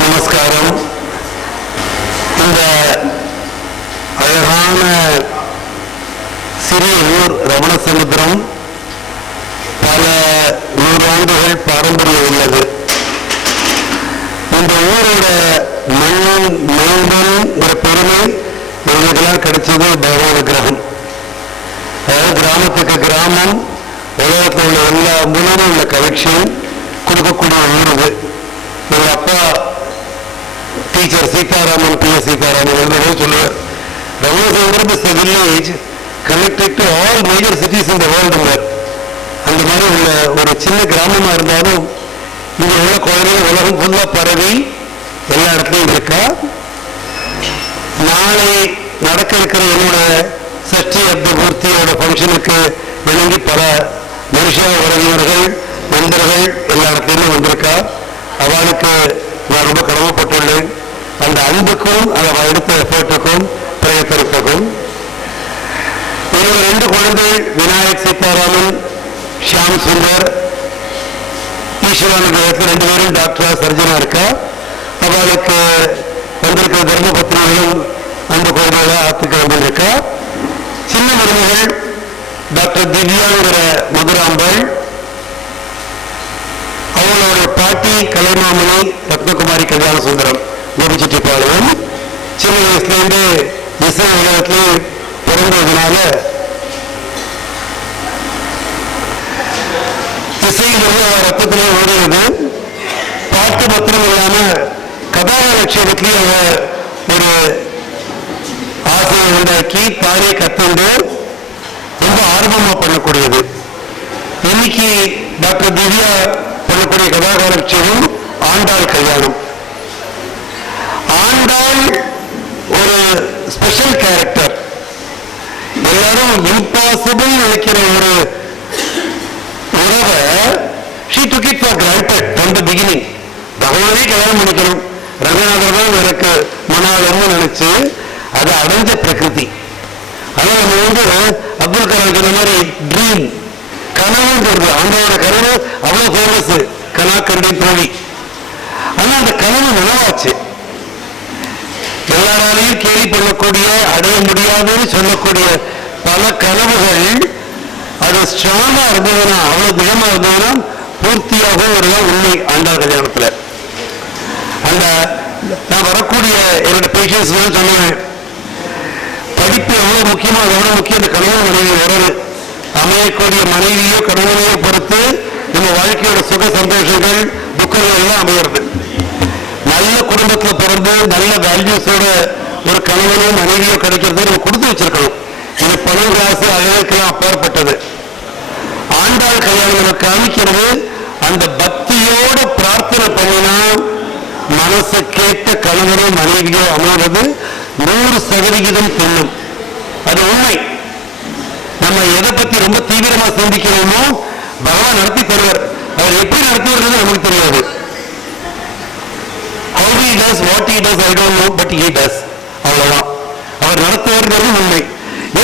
நமஸ்காரம். இந்த அழகான சிறிய ஊர் ரமணசமுத்திரம் பல நூறாண்டுகள் பாரம்பரியம் உள்ளது. இந்த ஊரோட மண்ணின் மேம்பன் பெருமை இவர்களுக்கெல்லாம் கிடைச்சது பகவான் கிரகம். அதாவது கிராமத்துக்கு கிராமம் உலகத்தில் உள்ள எல்லா மூலமும் உள்ள கலெக்ஷன் கொடுக்கக்கூடிய ஊர் இது. எங்க அப்பா டீச்சர் சீதாராமன் P.S. சீதாராமன் சொல்லுவார், ரமணசமுத்திரம் is a village connected to all major cities in the world. அந்த மாதிரி உள்ள ஒரு சின்ன கிராமமா இருந்தாலும் இங்க உள்ள குழந்தைகள் உலகம் ஃபுல்லா பரவி எல்லா இடத்துலையும் இருக்கா. நாளை நடக்க இருக்கிற என்னோட சஷ்டி அப்த பூர்த்தியோட ஃபங்க்ஷனுக்கு இணங்கி பல மனுஷ உறவினர்கள் நண்பர்கள் எல்லா இடத்துலையும் வந்திருக்கா. அவளுக்கு நான் ரொம்ப கடமைப்பட்டுள்ளேன். அந்த அன்புக்கும் அதை எடுத்த எஃபர்ட்டுக்கும் பிரயத்தனத்துக்கும். என்னோட 2 குழந்தைகள் விநாயக் சீதாராமன், ஷியாம் சுந்தர், ஈஸ்வரன் கிரகத்தில் 2 பேரும் டாக்டரா சர்ஜனா இருக்கா. அவளுக்கு வந்திருக்கிற தர்மபத்திரிகளும் அந்த குழந்தைகளை ஆத்துக்கு வந்திருக்கா. சின்ன மருமகள் டாக்டர் திவ்யாங்கிற மதுராம்பல், அவங்களோட பாட்டி கலைமாமணி ரத்னகுமாரி கல்யாண சுந்தரம் கோபிச்செட்டிப்பாளையம். சின்ன வயசுலேருந்து இசை உலகத்திலே பிறந்ததுனால இசைங்கிறது அவர் ரத்தத்திலே ஓடுகிறது. பாட்டு மாத்திரம் இல்லாம கதாலட்சியத்திலேயே அவர் ஒரு ஆசையை உண்டாக்கி பாடிய கத்துண்டு ரொம்ப ஆர்வமா பண்ணக்கூடியது. இன்னைக்கு டாக்டர் திவ்யா பண்ணக்கூடிய கதாகாலட்சியம் ஆண்டாள் கல்யாணம். ஆண்டாள் ஒரு ஸ்பெஷல் கேரக்டர். எல்லாரும் இம்பாசிபிள் நினைக்கிற ஒரு உறவை she took it for granted from the beginning. பகவானே கல்யாணம் பண்ணிக்கணும், ரங்கநாதர் தான் எனக்கு மனாலன்னு நினைச்சு அதை அடைஞ்ச பிரகிருதி. ஆனா நம்ம அப்துல் கலாம் சொன்ன மாதிரி ட்ரீம் கனவுங்கிறது, அவங்களோட கனவு அவ்வளவு ஃபேமஸ், கனா கண்டி தோழி. ஆனா அந்த கனவு நனவாச்சு. எல்லாராலையும் கேள்வி பண்ணக்கூடிய அடைய முடியாதுன்னு சொல்லக்கூடிய பல கனவுகள் அது ஸ்ட்ராங்கா இருந்ததுன்னா, அவ்வளவு திடமா இருந்ததுன்னா பூர்த்தியாகும் ஒரு உண்மை ஆண்டாள் கல்யாணத்துல. அந்த நான் வரக்கூடிய என்னோட பேஷன்ஸ் சொன்னேன், படிப்பு எவ்வளவு முக்கியமோ அது எவ்வளவு முக்கியம். அந்த கணவன் மனைவி உறவு அமையக்கூடிய மனைவியோ கணவனையோ பொறுத்து நம்ம வாழ்க்கையோட சுக சந்தோஷங்கள் துக்கங்கள் எல்லாம் அமைகிறது. நல்ல குடும்பத்துல பிறந்து நல்ல வேல்யூஸோட ஒரு கணவனோ மனைவியோ கிடைக்கிறது நம்ம கொடுத்து வச்சிருக்கணும். இது பணம் காசு அழகுக்கெல்லாம் அப்பாற்பட்டது. ஆண்டாள் கல்யாணம் காமிக்கிறது அந்த பக்தியோட பிரார்த்தனை பண்ணினா மனசு கேட்ட கணவனோ மனைவியோ அமைவது 100% பெண்ணும். அது உண்மை. நம்ம எதை பத்தி ரொம்ப தீவிரமா சிந்திக்கிறோமோ பகவான் நடத்தி தருவார். அவர் எப்படி நடத்தி வருவது நமக்கு தெரியாது. How he does, what he does, I don't know, but he does. அவ்வளவுதான். அவர் நடத்துவது உண்மை.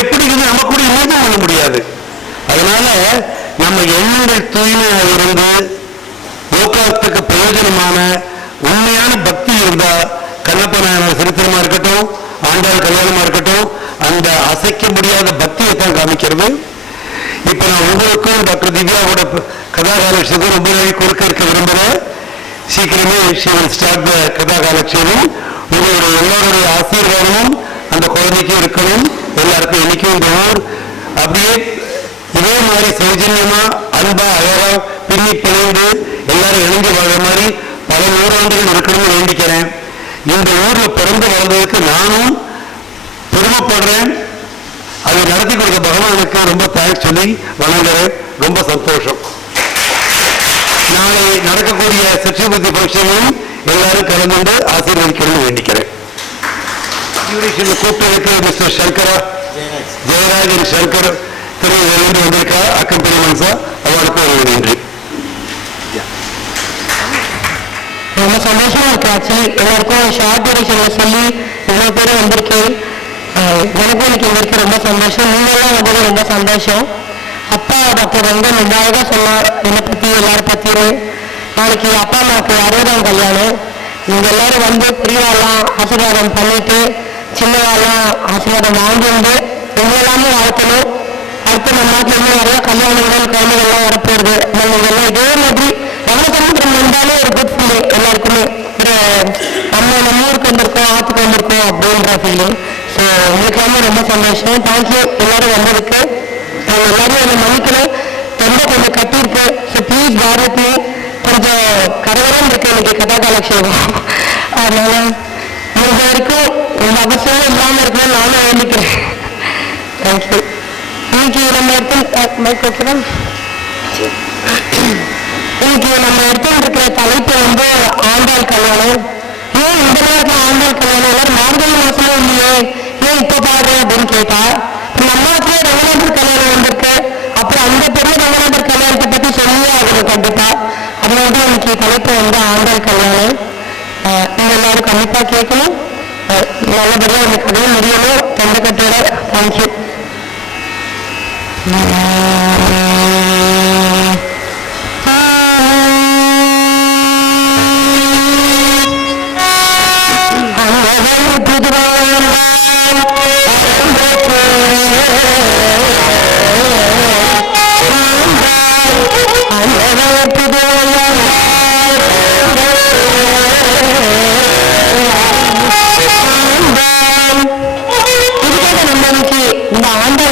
எப்படி நம்ம கூட இமேஜின் பண்ண முடியாது. அதனால நம்ம எண்ணங்கள் தூய்மையாக இருந்து லோகத்துக்கு பிரயோஜனமான உண்மையான பக்தி இருந்தா கண்ணப்பனான சரித்திரமா இருக்கட்டும், ஆண்டாள் கல்யாணமா இருக்கட்டும், அந்த அசைக்க முடியாத பக்தியை தான் காமிக்கிறது. இப்ப நான் உங்களுக்கும் டாக்டர் திவ்யாவோட கதாகாலட்சியத்துக்கும் ரொம்ப நாளை கொடுக்க இருக்க விரும்புகிறேன். சீக்கிரமே ஸ்டார்ட் த கதாகாலட்சியமும் உங்களுடைய எல்லாருடைய ஆசீர்வாதமும் அந்த குழந்தைக்கு இருக்கணும். எல்லாருக்கும் இன்னைக்கும் இந்த ஊர் அப்படியே இதே மாதிரி சௌஜன்யமா அன்பா அழகா பின்னி பிணைந்து எல்லாரும் இணைந்து வாழ்ற மாதிரி பல நூறாண்டுகள் இருக்கணும்னு வேண்டிக்கிறேன். இந்த ஊர்ல பிறந்து வளர்ந்ததுக்கு நானும் பெருமைப்படுறேன். அதை நடத்தி கொடுத்த பகவானுக்கு ரொம்ப தேங்க்ஸ் சொல்லி வணங்குறேன். ரொம்ப சந்தோஷம். நாளை நடக்கக்கூடிய சச்சிபுத்தி பங்கனும் எல்லாரும் கலந்து ஆசீர்வதிக்கணும்னு வேண்டிக்கிறேன். கூப்பிட்டு மிஸ்டர் சங்கரா ஜெயராஜன் சங்கர் திரு வந்திருக்கா அக்கம் பெருமன்சா அவளுக்கு ஒரு நன்றி. சந்தோஷமா இருக்கு. ஆக்சுவலி எல்லாருக்கும் ஷார்ட் டியூரேஷன்ல சொல்லி இவ்வளோ பேரும் வந்திருக்கேன். எனக்கும் எனக்கு இங்க இருக்க ரொம்ப சந்தோஷம். நீங்களாம் வந்தது ரொம்ப சந்தோஷம். அப்பா டாக்டர் ரங்கன் ரொம்ப அழகா சொன்னார் என்னை பத்தி எல்லாரும் பத்தியும். நாளைக்கு அப்பா அம்மாவுக்கு 60ஆம் கல்யாணம். நீங்க எல்லாரும் வந்து பெரியவாலாம் ஆசீர்வாதம் பண்ணிட்டு சின்னவாலாம் ஆசீர்வாதம் வாங்கிட்டு எல்லாமே வாழ்க்கணும். அடுத்து நம்ம நாட்டில் இன்னும் நிறைய கல்யாணங்கள் குழந்தைகள்லாம் வரப்போகுது. நம்ம எல்லாம் இதே மாதிரி நம்ம இருந்தாலே ஒரு குட் ஃபீலிங் எல்லாருக்குமே. நம்ம ஊருக்கு வந்திருக்கோம், ஆற்றுக்கு வந்திருக்கோம் அப்படின்ற ஃபீலிங். ஸோ உங்களுக்கு வந்து ரொம்ப சந்தோஷம். தேங்க்யூ எல்லாரும் வந்ததுக்கு. எல்லாரும் என்னை மன்னிக்கணும், ரொம்ப கொஞ்சம் கட்டியிருக்கு. ஸோ ப்ளீஸ் பாரதி கொஞ்சம் கடவுளும் இருக்கு எனக்கு கதா கலெக்ஷன். அதனால முடிஞ்ச வரைக்கும் இந்த அவசியம் இல்லாமல் இருக்கணும் நானும் வேண்டிக்கிறேன். தேங்க்யூ. இன்னைக்கு நம்ம எடுத்து இன்னைக்கு நம்ம எடுத்துட்டு இருக்கிற தலைப்பு வந்து ஆண்டாள் கல்யாணம். ஏன் இந்த நேரத்தில் ஆண்டாள் கல்யாணம் எல்லாரும் மார்கழி மாசமே இல்லையே, ஏன் இப்போ பாரு அப்படின்னு கேட்டா, நம்ம நாட்டிலே ரங்கநாதர் கல்யாணம் வந்திருக்கு. அப்புறம் அந்த பெரிய ரங்கநாதர் கல்யாணத்தை பற்றி சொல்லியே ஆகணும் கண்டிப்பா. அதனாலதான் இன்னைக்கு தலைப்பு வந்து ஆண்டாள் கல்யாணம். நீங்க எல்லாரும் கண்டிப்பா கேட்கணும். நல்லபடியா இந்த கதையை முடியணும். தொண்டக்கட்டோட தேங்க்யூ.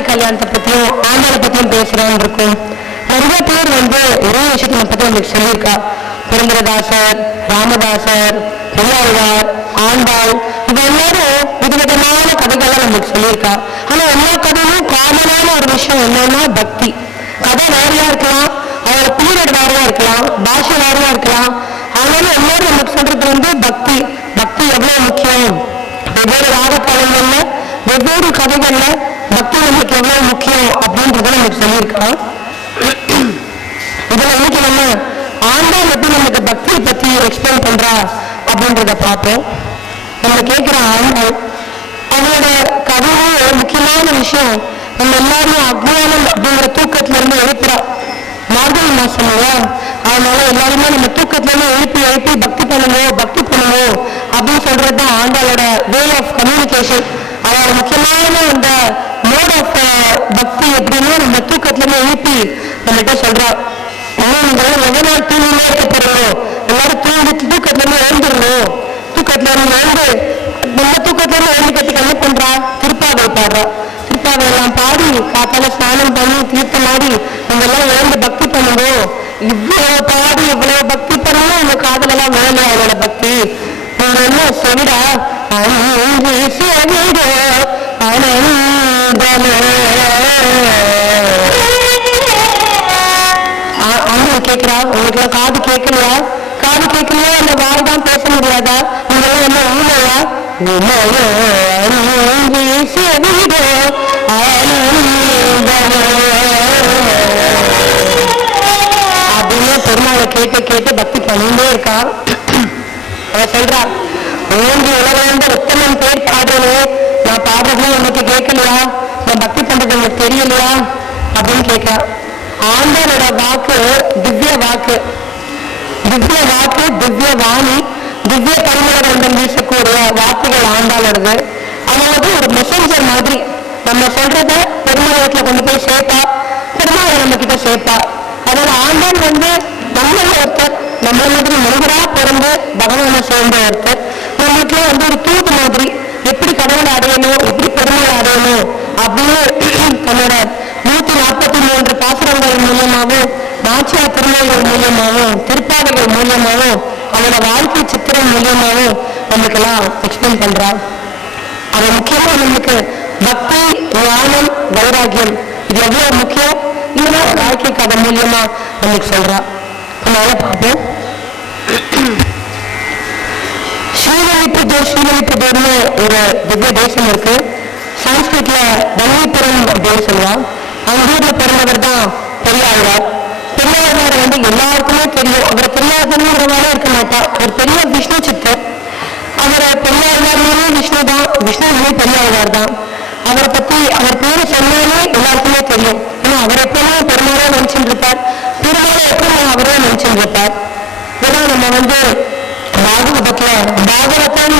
கல்யாணத்தை பத்தியும் ஆண்டாளை பத்தியும் பேசுறான்னு இருக்கும். நிறைய பேர் வந்து ஒரே விஷயத்தை பத்தி உங்களுக்கு சொல்லியிருக்கா. புரந்தரதாசர், ராமதாசர், பெரியாழ்வார், ஆண்டாள், இது எல்லாரும் விதவிதமான கதைகள்லாம் நம்மளுக்கு சொல்லியிருக்கா. ஆனா எல்லா கதையும் காமனான ஒரு விஷயம் என்னன்னா பக்தி. கதை வேறையா இருக்கலாம், அவரோட பீரியட் வேறையா இருக்கலாம், பாஷை வேறையா இருக்கலாம். ஆனாலும் எல்லாரும் நமக்கு சொல்றது வந்து பக்தி. பக்தி எவ்வளவு முக்கியம், வெவ்வேறு ராகக்காலங்கள்ல வெவ்வேறு கதைகள்ல பக்தி நமக்கு எவ்வளவு முக்கியம் அப்படின்றத நமக்கு சொல்லியிருக்கோம். இதுல இன்னைக்கு நம்ம ஆண்டாள் எப்படி நமக்கு பக்தியை பத்தி எக்ஸ்பிளைன் பண்றா அப்படின்றத பார்ப்போம். நம்ம கேட்கிற ஆண்டாள் அவங்களோட கதையும் ஒரு முக்கியமான விஷயம். நம்ம எல்லாரும் அக்ஞானம் அப்படிங்கிற தூக்கத்துல இருந்து எழுப்புறா. மார்கழி மாசம் இல்லையா, அதனால எல்லாருமே நம்ம தூக்கத்துல இருந்து எழுப்பி பக்தி பண்ணணும் அப்படின்னு சொல்றதுதான் ஆண்டாளோட வே ஆஃப் கம்யூனிகேஷன். அவரோட முக்கியமான அந்த மோட் ஆஃப் பக்தி எப்படின்னா நம்ம தூக்கத்துல எழுப்பி நம்மகிட்ட சொல்றா. எவ்வளவு நாள் தூங்கிலே இருக்க போறோம், எல்லாரும் தூக்கத்துல இருந்து எழுந்துடணும். தூக்கத்துல இருந்து எழுந்து நம்ம தூக்கத்துல இருந்து எழுந்து கட்டி என்ன பண்றா, திருப்பாவை பாடுறா. திருப்பாவை எல்லாம் பாடி காத்தால ஸ்நானம் பண்ணி தீர்த்தம் ஆடி நம்ம எல்லாம் எழுந்து பக்தி பண்ணுவோம். இவ்வளவு பாடி இவ்வளவு பக்தி பண்ணணும், உங்க காதலெல்லாம் வேலையா அவளோட பக்தி என்ன சொல்றா. கேட்கிறா, உங்களுக்கு காது கேட்கலையா? காது கேட்கலையா? அந்த வாய் தான் பேச முடியாதா? நீங்க என்ன ஊமையா? அப்படின்னு பெருமாளை கேட்டு பக்தி பண்ணிட்டே இருக்கா. அவ சொல்றா, ஓங்கி உலகம் உத்தமன் பேர் பாடுறேன், நான் பாடுறது உங்களுக்கு கேட்கலையா? நான் பக்தி பண்றது உங்களுக்கு தெரியலையா அப்படின்னு கேட்கிறா. ஆண்டாளோட வாக்கு திவ்ய வாக்கு, திவ்ய வாணி, திவ்ய பரிமளம் வீசக்கூடிய வாக்குகள் ஆண்டாளோடது. அவங்களுக்கு ஒரு மெசஞ்சர் மாதிரி நம்ம சொல்றத பெருமாளத்துல கொண்டு போய் சேர்ப்பா, பெருமாளை நம்ம கிட்ட சேர்ப்பா. அதனால ஆண்டாள் வந்து நம்மள ஒருத்தர், நம்ம மாதிரி மனிதரா பிறந்து பகவானை சேர்ந்த ஒருத்தர். நம்மளுக்கு வந்து ஒரு தூது மாதிரி எப்படி கடவுளை அடையணும், எப்படி பெருமாளை அடையணும் அப்படின்னு தன்னோட 143 பாசுரங்கள் மூலமாகவும் நாச்சியார் திருமணங்கள் மூலமாகவும் திருப்பாவைகள் மூலமாகவும் அவனோட வாழ்க்கை சித்திரம் மூலமாகவும் நமக்கெல்லாம் எக்ஸ்பிளைன் பண்றா. அது முக்கியமா நமக்கு பக்தி, ஞானம், வைராகியம் இது எவ்வளவு முக்கியம் இதெல்லாம் வாழ்க்கைக்கு அதன் மூலியமா நமக்கு சொல்றா. அதனால பார்ப்போம். ஸ்ரீவல்லிபுத்தூர்னு ஒரு திவ்ய தேசம் இருக்கு. சான்ஸ்கிரிட்ல வன்னிபுரம் அப்படின்னு சொல்லுவான். அவங்க ஊர்ல பிறந்தவர் தான் பெரியாழ்வார். பெரியாழ்வாரை வந்து எல்லாருக்குமே தெரியும். அவர் இருக்கணுங்கிறவாலும் இருக்க மாட்டான். ஒரு பெரிய விஷ்ணு சித்தர், அவரை பெரியாழ்வார்னாலும் விஷ்ணு தான், விஷ்ணுவே பெரியாழ்வார் தான். அவரை பத்தி அவர் பேரு சொன்னாலே எல்லாருக்குமே தெரியும். ஏன்னா அவர் எப்பவும் பெருமாளா நினைச்சுட்டு இருப்பார், பெருமாளை எப்பவும் அவரே நினைச்சுட்டு இருப்பார். ஏன்னா நம்ம பாகவதத்துல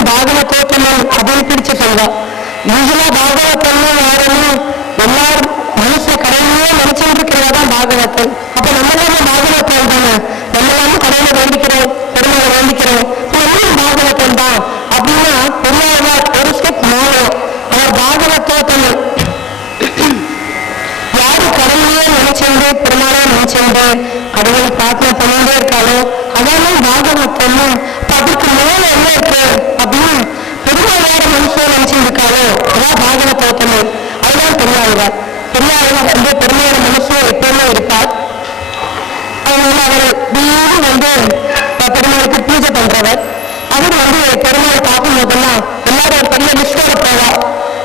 பாகவதோத்தமன் அப்படின்னு பிடிச்சு சொல்லுவா. யூஸ்வலா பாகவதம்னு யாருன்னு எல்லாரும் மனசு கடவுளே நினைச்சுட்டு இருக்கிறதான் பாகவதன். அப்ப நம்மளால பாகவதன் தானே, நம்மளாலும் கடவுளை வேண்டிக்கிறோம், பெருமாளை வேண்டிக்கிறோம், எல்லாம் பாகவதன் தான் அப்படின்னா பெரியாழ்வார் ஒரு ஸ்டெப் மாறும். அவர் பாகவதோத்தமன். யாரு கடவுளையே நினைச்சுண்டு பெருமாளா நினைச்சுண்டு கடவுளை பிரார்த்தனை பண்ணிட்டே இருக்காளோ அதெல்லாம் பாகவதம்னா அதுக்கு மேல என்ன இருக்கு அப்படின்னு பெருமாளோட மனசுல நினைச்சுட்டு இருக்காளோ அதான் பாகவதோத்தமன். அதுதான் பெரியாழ்வார். பெரியாழ்வார் பெருமாளோட மனசுல எப்பவுமே இருப்பார். அதனால அவர் டெய்லி பெருமாளுக்கு பூஜை பண்றவர். அவர் பெருமாளை பார்க்கும் போதெல்லாம் எல்லாரும் ஒரு பெரிய லிஸ்டோட போவா.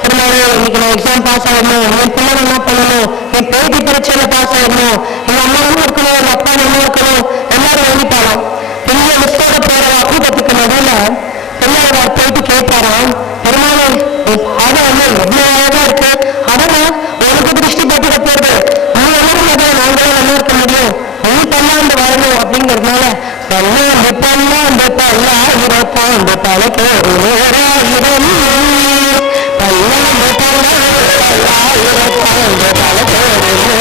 பெருமாளை இன்னைக்கு நான் எக்ஸாம் பாஸ் ஆகணும், என் பிள்ளை என்ன பண்ணணும், என் பேட்டி பரீட்சையில பாஸ் ஆகணும், எங்க அம்மாவும் இருக்கணும், எங்க அப்பா அம்மா இருக்கணும், எல்லாரும் வேண்டிப்பாராம். பெரிய லிஸ்டோட போறவா கூட்டத்துக்கு நடுவுல பெரியாழ்வார் போயிட்டு கேட்பாராம், பெருமாளை பாதம் எவ்வளவு அழகா இருக்கு, அதெல்லாம் உனக்கு திருஷ்டி போட்டுக்க போறது, நீ எல்லாரும் நாங்களும் நல்லா இருக்க முடியும், நீ பல்லாண்டு வரணும் அப்படிங்கிறதுனால பல்லாண்டு பல்லாண்டு பல்லாயிரத்தாண்டு பழக்க ஒரு நேராயிரம் பல்லாண்டு பல்லாண்டு பல்லாயிரத்தாண்டு பழக்க ஒரு நேராயிரம்.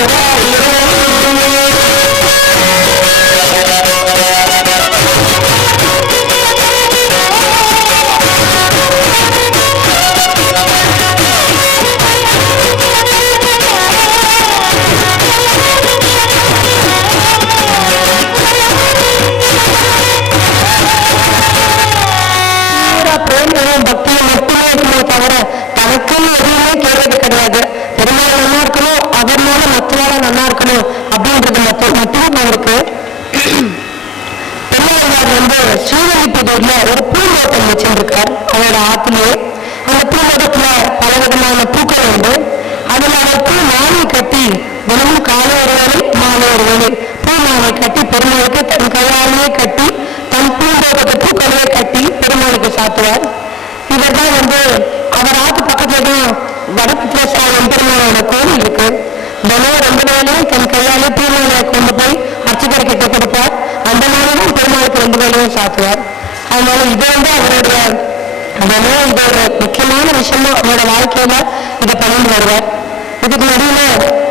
பக்தியை மட்டுமே இருக்குமே தவிர தனக்குன்னு எதுவுமே கேட்கறது கிடையாது. பெருமாள் நல்லா இருக்கணும், அவர்னால மற்றவாழ நல்லா இருக்கணும் அப்படின்றது மட்டும் அவருக்கு. பெரியாழ்வார் ஸ்ரீவில்லிபுத்தூர்ல ஒரு பூந்தோட்டம் வச்சிருக்கார் அவரோட ஆத்திலேயே. அந்த பூந்தோட்டத்துல பலவிதமான பூக்கள் உண்டு. அதுல அவர் பூ மாலை கட்டி தினமும் காலை ஒரு வேலை மாலை ஒரு வேலை பூ மாலை கட்டி பெருமாளுக்கு தன் கையாலேயே கட்டி தன் பூந்தோட்டத்தை பூக்களையே கட்டி பெருமாளுக்கு சாத்துவார். இவர் தான் அவர் ஆத்து பக்கத்துல தான் வடக்கு பிரசாதம் பெருமாளோட கோவில் இருக்கு. தினம் 2 வேலையும் தன் கையாலே பூமாலையை கொண்டு போய் அர்ச்சகர் கிட்ட கொடுப்பார். அந்த நாளையும் பெருமாளுக்கு 2 வேலையும் சாத்துவார். அதனால இது அவருடைய இது ஒரு முக்கியமான விஷயமா அவரோட வாழ்க்கையில இதை பண்ணிட்டு வருவார். இதுக்கு நடுவுல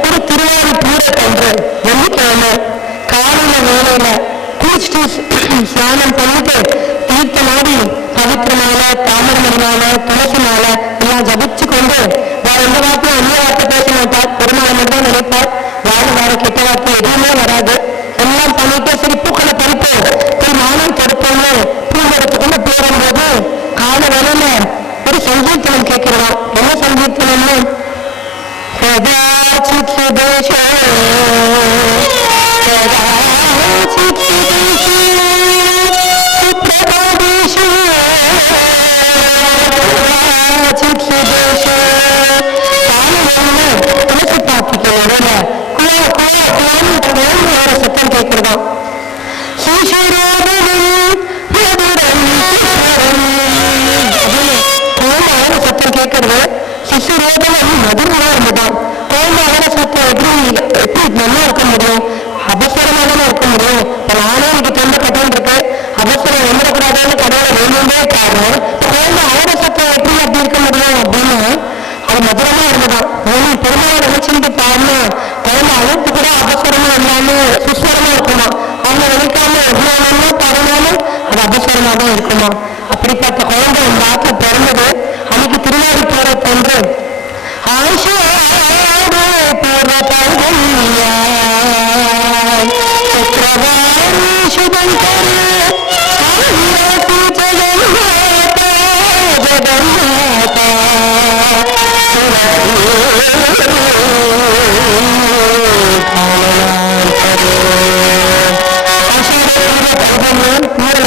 ஒரு திருவாரூர் பூரத்தன்று வெள்ளிக்கிழமை காலையில வேலையில குளிச்சுட்டு ஸ்நானம் பண்ணிட்டு தீர்த்தமாடி பவித்திரமால தாமரமணிமால துளசி மால எல்லாம் ஜபிச்சு கொண்டு வேற எந்த வார்த்தையும் அந்நிய வார்த்தை பேச மாட்டார். பெருமாளை மட்டும் நினைப்பார். வேற கெட்ட வார்த்தை எதுவுமே வராது. எல்லாம் பண்ணிட்டு சரி பூக்களை பறிப்போம் போய் மாலை பொறுப்போம்னு பூமரத்துக்குள்ள போகும்போது கால வேலையில ஒரு சங்கீர்த்தனம் கேட்கிறோம். என்ன சங்கீர்த்தனம்னு சத்தம் கேட்கிறோம். சத்தம் கேட்கறது சிசுரோதனம் மதுரமா இருந்துதான். கோமாவோட சத்தம் எப்படி நல்லா இருக்க முடியும்? அபசரமா தானே இருக்க முடியும். இப்ப நானே எனக்கு தொண்டை கட்டின்னு இருக்கு, அபசரம் வந்துடக்கூடாதுன்னு கடவுளை வேணுமே காரணம். குழந்தை அவர சத்தம் எப்படி அப்படி இருக்க முடியும் அப்படின்னு அது மதுரமா இருந்துதான். பெருமாளை நினைச்சுட்டு பாருன்னா குழந்தை அழைத்து கூட அபசரமா இல்லாம சுஸ்வரமா இருக்குமா. அவங்க நினைக்காம எவ்வளவு நல்லா பாருனாலும் அது அபசரமா தான் இருக்குமா. அப்படிப்பட்ட குழந்தை இந்த ஆத்துல பிறந்தது அன்னைக்கு திருவாரூர் பூரத்தன்று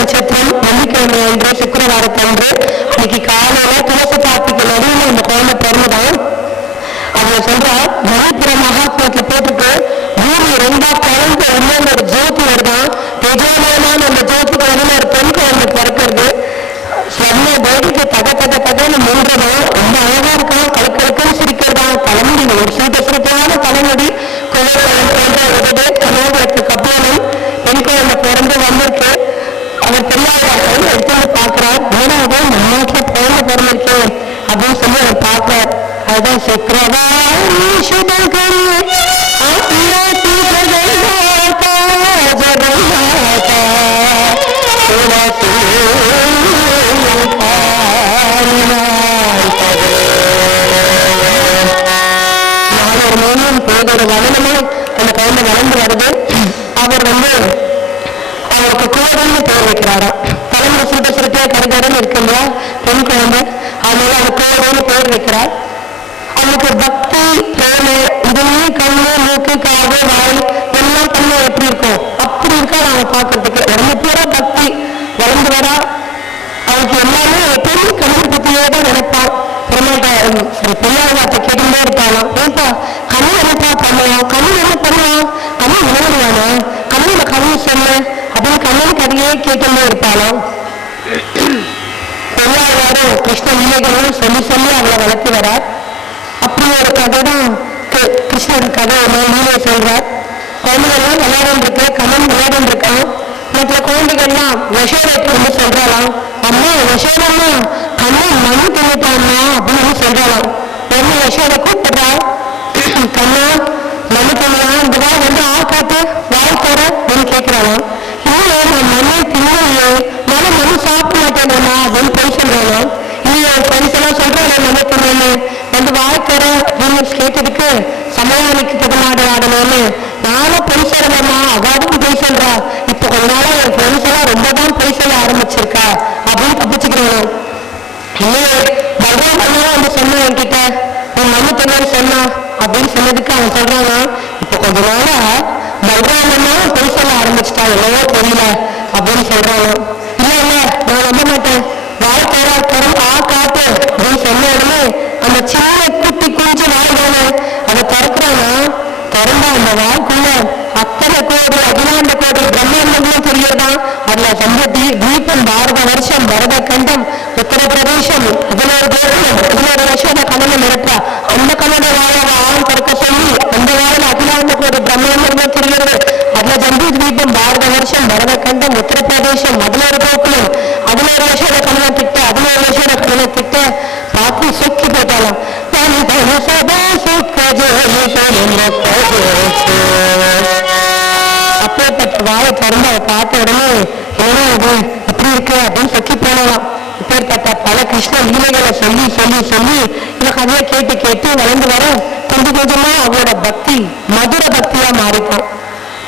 நட்சத்திரம் வெள்ளிக்கிழமை என்று சுக்கிரவாரத்தன்று அன்னைக்கு காலையில துளசி பாத்திக்கு நடுவில் இந்த குழந்தை பிறந்ததான். அதுல சொல்றா மணிப்புற மகாத்மத்துல போட்டுட்டு பூமி 2 கலந்து ஒரு ஜோதி வருதான். பெஜோமான அந்த இதோட வளனமா அந்த குழந்தை வளர்ந்து வருது. அவர் அவருக்கு கோடன்னு பேர் வைக்கிறாரா. தலைமுறை சுருட்டையா கருகரன்னு இருக்கு இல்லையா பெண் குழந்தை, அதனால அவர் கோடன்னு பேர் வைக்கிறார். அவனுக்கு பக்தி பிரேம இதுவே கண்ணு மூக்கு காது வாய் எல்லாம் கண்ணு எப்படி இருக்கும் அப்படி இருக்கா அவன் பார்க்கறதுக்கு. உடனே பூரா பக்தி வளர்ந்து வரா. அவனுக்கு எல்லாமே எப்பயுமே கண்ணு பத்தியே தான் நினைப்பான். பெரியார் வார்த்தை கேட்டுட்டே இருப்பாளாம். ஏன்பா கண்ணு என்னப்பா பண்ணுவான், கண்ணு என்ன பண்ணுவான், கண்ணு விளையாடுவானா, கண்ணுல கண்ணு சொல்லு அப்படின்னு கண்ணன் கதையே கேட்டுட்டே இருப்பாளாம். பெரியாரும் கிருஷ்ண லீலைகளும் சொல்லி சொல்லி அவளை வளர்த்து வரார். அப்படி ஒரு கதை தான் கிருஷ்ணன் கதை லீலை சொல்றார். குழந்தைகள்லாம் விளையாடுருக்கு, கண்ணன் விளையாடுருக்கான். மற்ற குழந்தைகள்லாம் யசோதைக்கு வந்து சொல்றாளாம், அம்மா யசோதம்மா கண்ணன் மணி தின்னுட்டான்னா அப்படின்னு சொல்றாளாம். உடனே யசோதை கூப்பிடுறா, கண்ணா மணி தின்னா இந்த வாய் வந்து காட்டு வாய் தர அப்படின்னு கேட்கிறாளாம். இன்னும் நான் மணி தின்னையே மணி சாப்பிட மாட்டேன்னா அப்படின்னு போய் சொல்றாளாம். இன்னும் பரிசெல்லாம் சொல்றாங்க மணி தின்னு வந்து வாய் தர அப்படின்னு கேட்டதுக்கு சமயானிக்கு தகுமாடு ஆடணும்னு நானும் பொய் சொல்லலாமா, அவாவும் பொய் சொல்றா, இப்ப கொஞ்ச நாளா என் ஃப்ரெண்ட்ஸ் எல்லாம் ரொம்ப தான் பொய் சொல்ல ஆரம்பிச்சிருக்கா அப்படின்னு தப்பிச்சுக்கிறேன். இல்லையே பகவான் வந்து சொன்ன என்கிட்ட உன் மண்ணு தண்ணி சொன்னா அப்படின்னு சொன்னதுக்கு அவன் சொல்றானா, இப்ப கொஞ்ச நாளா பகவான் பொய் சொல்ல ஆரம்பிச்சுட்டா என்னவோ தெரியல அப்படின்னு சொல்றானா. இல்ல இல்ல நான் நம்ப மாட்டேன், வாய் தரம் காட்டு அப்படின்னு சொன்ன உடனே அந்த சின்ன குட்டி குஞ்சு வாழ்ந்தானே அதை திறக்கிறானா. திறந்தா அந்த வாய்க்குள்ள அத்தனை கோடி அகிலாண்ட கோடி பிரம்மாண்டங்களும் தெரியதான். அதுல சம்பத்தி தீபம் பாரத வருஷம் பரத கண்டம் உத்தரப்பிரதேசம் 11 வருஷம் கண்ணனை நிரப்பா. அந்த கண்ணனை வாழ ஆள் திறக்க சொல்லி அந்த வாரம் அகிலாண்ட கோடி பிரம்மாண்டங்களும் தெரிகிறது. அதுல ஜம்பு தீபம் பாரத வருஷம் பரத கண்டம் உத்தரப்பிரதேசம் 11 கோக்குலம் 11 வருஷம் கண்ணனை திட்ட 11 வருஷம் கண்ணனை திட்ட பார்த்து சொக்கி போட்டாலாம். அப்பேற்பட்ட வாயை திறந்து அதை பார்த்த உடனே ஏன்னா இது எப்படி இருக்கு அப்படின்னு சொக்கி போனலாம். இப்பேற்பட்ட பல கிருஷ்ண லீலைகளை சொல்லி சொல்லி சொல்லி இந்த கதையை கேட்டு கேட்டு வளர்ந்து வர கொஞ்சம் கொஞ்சமா அவளோட பக்தி மதுர பக்தியா மாறிட்டான்,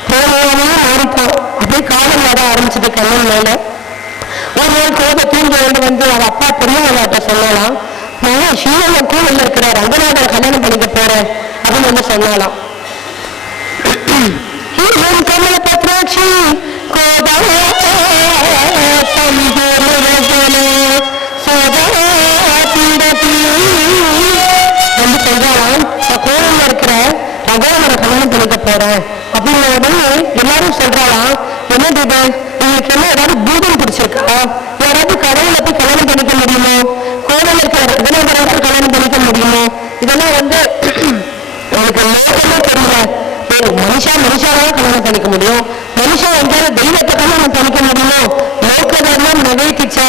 பிரேமையாவே மாறிட்டான். அப்படியே காலம் வர ஆரம்பிச்சது கண்ணன் மேல. ஒரு நாள் கோப தூங்கி வந்து அவ அப்பா பெரியவங்கள்ட்ட சொல்லலாம், நான் ஸ்ரீரங்கம் கோவில்ல இருக்கிற ரங்கநாதன் கல்யாணம் பண்ணிக்க போறேன் அப்படின்னு வந்து சொன்னாலாம். கமல பத்ராட்சி வந்து சொல்றாலாம், நான் கோவில்ல இருக்கிற ரங்கநாதனை கல்யாணம் பண்ணிக்க போறேன் அப்படிங்கிற உடனே எல்லாரும் சொல்றாலாம், என்னது இது உங்களுக்கு என்ன ஏதாவது பூதம் பிடிச்சிருக்கா, யாராவது கடவுளை போய் கல்யாணம் பண்ணிக்க முடியுமோ, கோவில்ல இருக்கிற ரங்கநாதனை கல்யாணம் பண்ணிக்க முடியுமோ, இதெல்லாம் வந்து எனக்கு லோகமே தெரியல. மனுஷாவே கல்யாணம் பண்ணிக்க முடியும், மனுஷா எங்கேயாவது தெய்வத்தை கல்யாணம் பண்ணிக்க முடியுமோ, லோகதெல்லாம் நகைத்திச்ச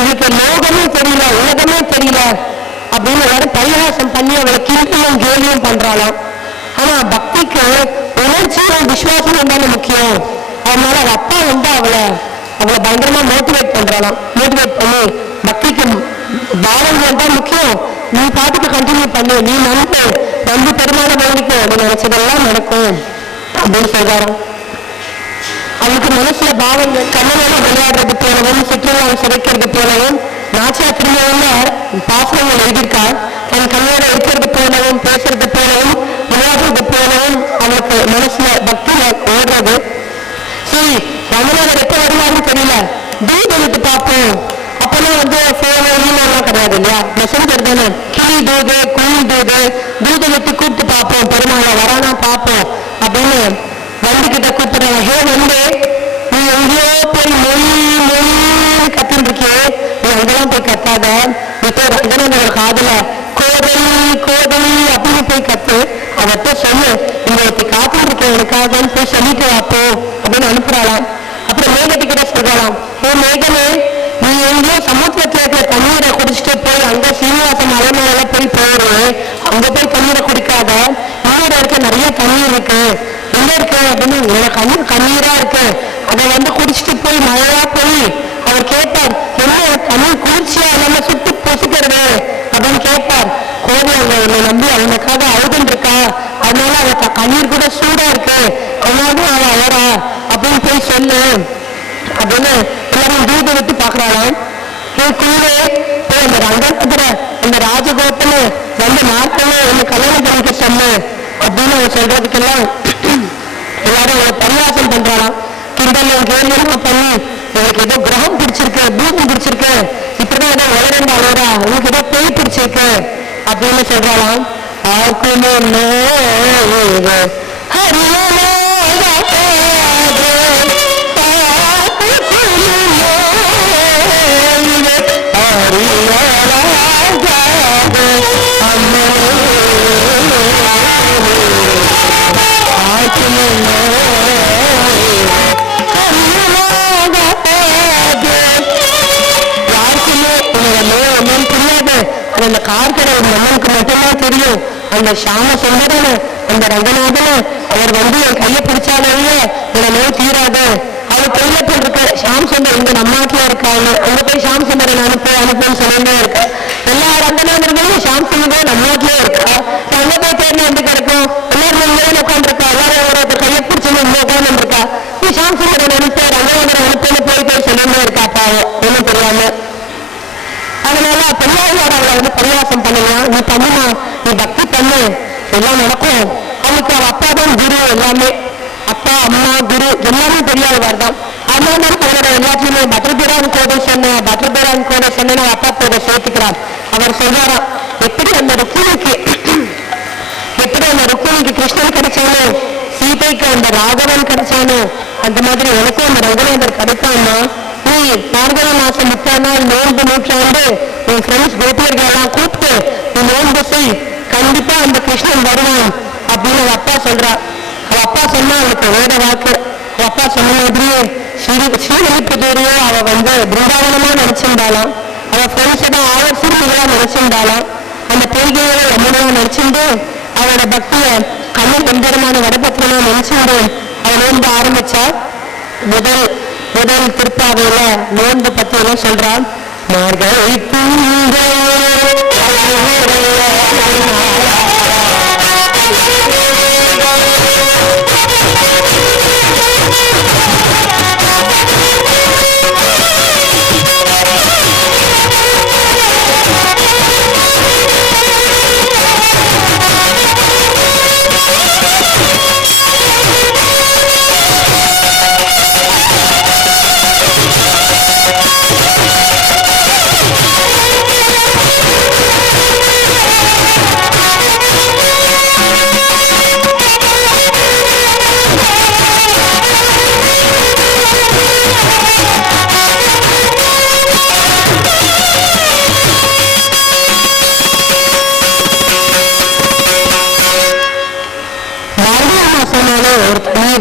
இதுக்கு லோகமே தெரியல உலகமே தெரியல அப்படின்னு எல்லாரும் பரிகாசம் பண்ணி அவளை கீழ்த்தியும் கேள்வியும் பண்றாளாம். ஆனா பக்திக்கு உணர்ச்சியும் விசுவாசமும் தானே முக்கியம். அதனால அவ அப்பா வந்து அவளை பயங்கரமா மோட்டிவேட் பண்றாளாம். மோட்டிவேட் பண்ணி பக்திக்கு பாரங்கள் தான் முக்கியம், நீ பாட்டுக்கு கண்டினியூ பண்ணு, நீ நம்பி பெருமான வேண்டிக்கோ, நீ நினைச்சதெல்லாம் நடக்கும் அப்படின்னு சொல்றாராம். அவளுக்கு மனசுல பாவங்கள் கண்ணனால விளையாடுறது போலவும் சுற்றுலாவை சிதைக்கிறது போலவும் நாச்சியா திருமணம்ல பாசனங்கள் எழுதியிருக்கார். தன் கண்ணோட இருக்கிறது போலவும் பேசுறது போலவும் விளையாடுறது போலவும் அவளுக்கு மனசுல பக்தியில ஓடுறது. சரி ரமணாவர் எப்ப வருவாருன்னு தெரியல, தூதனுக்கு பார்ப்போம். அப்பெல்லாம் வந்து எல்லாம் கிடையாது இல்லையா, மெசஞ்சர் தானே, கிளி தூது குயில் தூது தூதனுக்கு கூப்பிட்டு பார்ப்போம், பெருமாளை வரானா பார்ப்போம் அப்படின்னு வண்டி கிட்ட கூப்பிடுறாங்க. ஹே வந்து நீ எங்கேயோ போய் மொழி கத்தின்னு இருக்கியே, நீ அங்கெல்லாம் போய் கத்தாத, இப்போ ரங்கநாதர் காதுல கோதலி அப்படின்னு போய் கத்து, அவர்கிட்ட சொல்லு உங்களுக்கு காத்து இருக்கேன் எனக்காகன்னு போய் சொல்லிட்டு வாப்போ அப்படின்னு அனுப்புறாளாம். அப்புறம் மேகத்துக்கிட்ட சொல்றாளாம், ஏ மேகமே நீ எங்கேயோ சமுத்திரத்துல இருக்கிற தண்ணீரை குடிச்சிட்டு போய் அங்க சீனிவாச மலை மேல போய் போயிடுவேன், அங்க போய் தண்ணீரை குடிக்காத, நீர இருக்க நிறைய தண்ணீர் இருக்கு, எங்க இருக்கு அப்படின்னு என்னோட கண்ணீரா இருக்கு, அதை வந்து குடிச்சிட்டு போய் மழையா போய் அவர் கேட்பார், என்ன தண்ணீர் குளிர்ச்சியா நம்ம சுட்டு பொசுக்கிறது அப்படின்னு கேட்பார். கோவில் என்னை நம்பி அவனுக்காக அழுதுன்னு இருக்கா அதனால அவ கண்ணீர் கூட சூடா இருக்கு, அதனால அவ வரா அப்படின்னு போய் சொல்லு அப்படின்னு எல்லாரும் தூது விட்டு பாக்குறாளாம். கூடவே போய் அந்த ரங்கத்துல அந்த ராஜகோபத்துல வந்து நாட்களே என்ன கல்யாணம் பண்ணிக்க சொன்ன அப்படின்னு அவன் சொல்றதுக்கெல்லாம் எல்லாரும் அவளை பரியாசம் பண்றாளாம். கிண்டலும் கேள்வியெல்லாம் பண்ணி எனக்கு ஏதோ கிரகம் பிடிச்சிருக்கு, பூமி பிடிச்சிருக்கு, இப்படிதான் ஏதோ வளரண்டா வளரா, உனக்கு ஏதோ பேய் பிடிச்சிருக்கு அப்படின்னு சொல்றாளாம். அந்த கார்கடை நம்மளுக்கு மட்டும்தான் தெரியும். அந்த ஷாம சொன்னதான அந்த ரங்கநாதன அவர் வந்து என் கையை பிடிச்சாலே என்னை நோய் தீராது, அவர் கையப்பல் இருக்க ஷாம் சுந்தர் இங்க நம்ம நாட்டுல இருக்காங்க, அங்க போய் ஷாம் சுந்தரன் அனுப்புன்னு சொல்லிட்டே இருக்க. எல்லா ரங்கநாதர்களும் ஷாம் சுந்தரம் நம்ம நாட்டிலே இருக்கா, அங்க போய் தேர்ந்து வந்து கிடக்கும். எல்லாரும் மேல உட்காந்துருக்கா, எல்லாரும் ஒரு கையை பிடிச்சு உட்காந்து இருக்கா. நீ ஷாம் சுந்தரன் அனுப்ப ரங்கநாதன் அனுப்புன்னு போய் சொல்லிட்டே இருக்கா பாவம், ஒன்றும் தெரியாம. அதனால பெண்ணாழ்வார் அவளை வந்து பரியாசம் பண்ணலாம். நீ பண்ணுமா, நீ பக்தி பண்ணு, எல்லாம் நடக்கும். அவனுக்கு அவ அப்பா தான் குரு, எல்லாமே அப்பா அம்மா குரு எல்லாமே பெரியாழ்வார் தான். அதனால அவரோட எல்லாத்தையுமே பத்ரபுரான் கோட சொன்னேன், பத்ரபுரான் கோட சொன்னேன் அப்பா கோட சேர்த்துக்கிறார். அவர் சொல்றாராம், எப்படி அந்த ருக்மிணிக்கு கிருஷ்ணன் கிடைச்சானோ, சீதைக்கு அந்த ராகவன் கிடைச்சானோ, அந்த மாதிரி எனக்கும் அந்த ரங்கநாதர் கிடைப்பான்னா நீ மார்கழி மாசம் 30 நாள் நோன்பு நூற்றாண்டு உன் ஃப்ரெண்ட்ஸ் கோபியர்கள் எல்லாம் கூப்பிட்டு நீ நோன்பு செய், கண்டிப்பா அந்த கிருஷ்ணன் வருவான் அப்படின்னு அவ அப்பா சொல்றா. அவ அப்பா சொன்னா அவளுக்கு வேற வாக்கு. அவ அப்பா சொன்ன மாதிரியே ஸ்ரீவில்லிபுத்தூரையோ அவ வந்து பிருந்தாவனமா நினைச்சிருந்தாலாம். அவ ஃப்ரெண்ட்ஸ் தான் ஆவர்சீர்களா நினைச்சிருந்தாலாம். அந்த பொய்கையோட யமுனையா நினைச்சிருந்து அவளோட பக்திய கண்ணன் எந்திரமான வடபத்திரமா நினைச்சிருந்து அவ நோன்பு ஆரம்பிச்சா. முதல் திருப்பாவையில நோன்பு பத்தி எல்லாம் சொல்றான். மார்கழி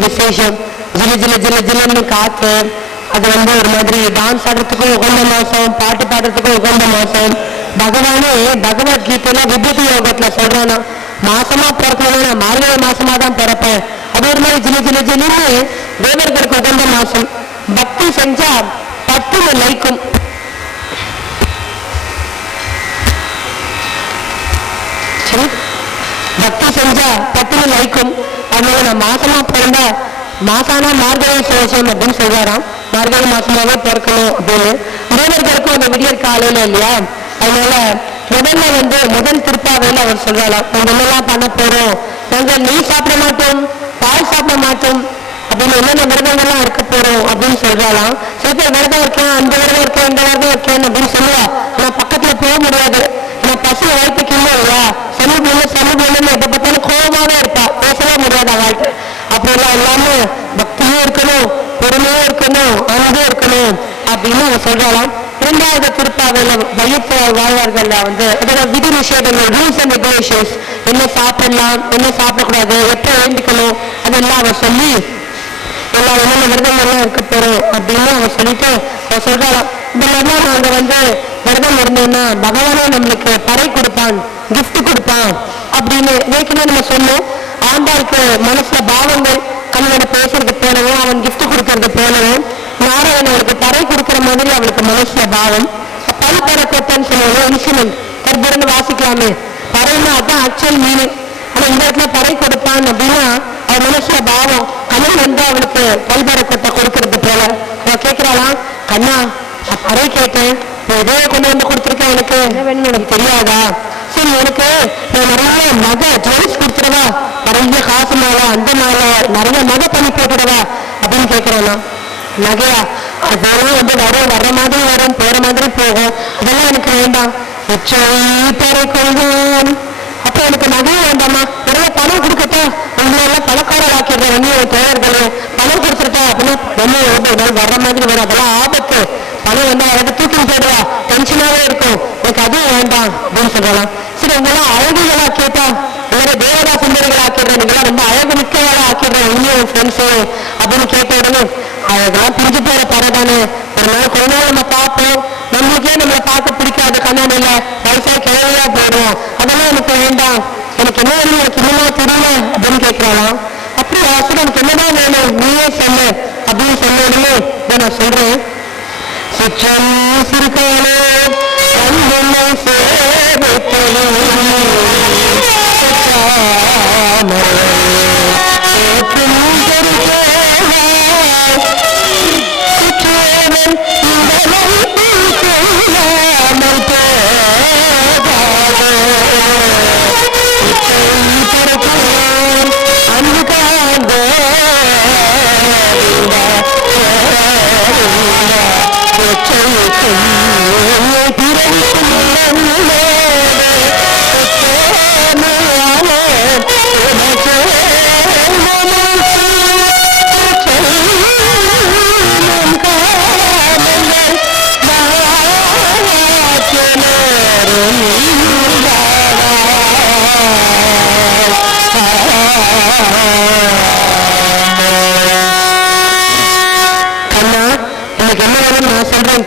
விசேஷம். ஜிலு காத்து, அது வந்து ஒரு மாதிரி டான்ஸ் ஆடுறதுக்கும் உகந்த மாசம், பாட்டு பாடுறதுக்கும் உகந்த மாசம். பகவானே பகவத்கீதையில விபூதி யோகத்துல சொல்றானா, மாசமா பிறக்கணும், நான் மார்கழி மாசமா தான் பிறப்பேன். அது ஒரு மாதிரி ஜிலுன்னு தேவர்களுக்கு உகந்த மாசம். பக்தி செஞ்சா 10 லைக்கும். பக்தி செஞ்சா 10 லைக்கும். அதனால நான் மாசமா பிறந்தா மாசானா மார்கழி சேஷம் அப்படின்னு சொல்றாராம். மார்கழி மாசமாவே பிறக்கணும் அப்படின்னு. தேவர்களுக்கும் அந்த விடியற் காலையில இல்லையா, அதனால முதல்ல வந்து முதல் திருப்பாவையில அவர் சொல்றாராம், நாங்க என்னெல்லாம் பண்ண போறோம், நாங்கள் நெய் சாப்பிட மாட்டோம், பால் சாப்பிட மாட்டோம் அப்படின்னு என்னென்ன விரதங்கள்லாம் இருக்க போறோம் அப்படின்னு சொல்றாலாம். சில பேர் விரதம் இருக்கேன், அந்த விரதம் இருக்கேன், இந்த விரதம் இருக்கேன் அப்படின்னு சொல்லுவா. நான் பக்கத்துல போக முடியாது, நான் பசு வாய்ப்புக்கீங்க இல்லையா, சமூகம் எப்ப பார்த்தாலும் கோபமாவே இருப்பா, பேசவே முடியாது அவள்கிட்ட. அப்படிலாம் எல்லாமே பக்தியும் இருக்கணும், பொறுமையும் இருக்கணும், அன்பும் இருக்கணும் அப்படின்னு அவங்க சொல்றாலாம். 2வது திருப்பாவையில வையப்ப வாழ்வார்கள் வந்து அதோட விதி நிஷேதங்கள், ரூல்ஸ் அண்ட் ரெகுலேஷன்ஸ், என்ன சாப்பிடலாம், என்ன சாப்பிடக்கூடாது, எப்ப வேண்டிக்கணும், அதெல்லாம் அவர் சொல்லி எல்லாம் என்னென்ன விரதம் எல்லாம் இருக்க போறோம் அப்படின்னு அவங்க சொல்லிட்டு அவ சொல்றாலாம். இந்த மாதிரிலாம் நாங்க வந்து விரதம் இருந்தோம்னா பகவானே நம்மளுக்கு பறை கொடுப்பான், கிஃப்ட் கொடுப்பான் அப்படின்னு ஏற்கனவே நம்ம சொன்னோம். ஆண்டாளுக்கு மனசுல பாவங்கள் கண்ணோட பேசுறது போனவும், அவன் கிஃப்ட் கொடுக்கறது போனவும், நாராயணன் அவளுக்கு பறை கொடுக்குற மாதிரி அவளுக்கு மனசுல பாவம். பல்பறை கொட்டன்னு சொல்லுவோம், இன்ஸ்ட்ருமெண்ட் கற்பூரன்னு வாசிக்கலாமே, பறைன்னா அதுதான் ஆக்சுவல் மீனிங். ஆனா இந்த இடத்துல பறை கொடுப்பான் அப்படின்னா அவன் மனசுல பாவம் கண்ணன் வந்து அவளுக்கு பல்பறை கொட்டை கொடுக்கறது போல அவ கேட்கிறாளாம், கண்ணா பறை கேட்டேன், ஏதோ கொண்டு வந்து கொடுத்துருக்கேன், எனக்கு என்ன வேணும்னு எனக்கு தெரியாதா? சரி எனக்கு நிறைய நகை ஜுவல்ஸ் கொடுத்துடவா, நிறைய காசு மேல அந்த மேல நிறைய நகை பண்ணி போட்டுடவா அப்படின்னு கேட்கிறானா. நகையா அதெல்லாம் வந்து வர்ற மாதிரி வரும், போற மாதிரி போகும், அதெல்லாம் எனக்கு வேண்டாம். பறை கொள்வோம், அப்ப எனக்கு நகையும் வேண்டாமா, நிறைய பணம் கொடுக்கட்டா, உங்களெல்லாம் பணக்காரர் ஆக்கிடுறேன், என்னையும் தோழர்களையும் பணம் கொடுத்துருட்டா அப்படின்னா என்ன வர்ற மாதிரி வரும், அதெல்லாம் ஆபத்து, பணம் வந்து அதை தூக்கி போடுவா, டென்ஷனாவே இருக்கும், எனக்கு அதுவும் வேண்டாம் அப்படின்னு சொல்லலாம். சரி உங்கெல்லாம் அழகுகளா கேட்டா, வேற தேவதா சுந்தரிகள் ஆக்கிடுறேன், நீங்களாம் ரொம்ப அழகு மிக்கவளா ஆக்கிடுறேன், இன்னும் ஃப்ரெண்ட்ஸு அப்படின்னு கேட்ட உடனே அதெல்லாம் பிரிஞ்சு போற பறதானே, ஒரு நாள் கொஞ்ச நாள் நம்ம பார்ப்போம், நம்மளுக்கே நம்மளை பார்க்க பிடிக்காது, கண்ணாடியில வயசா கிழமையா போயிடும், அதெல்லாம் எனக்கு வேண்டாம், எனக்கு என்ன வேணும், எனக்கு இன்னுமா தெரியல அப்படின்னு கேட்கலாம். அப்படி ஆசை எனக்கு என்னதான் வேணும் நீயே சொல்லு அப்படின்னு சொன்ன உடனே நான் சொல்றேன், சிற்றம் சிறுகானோ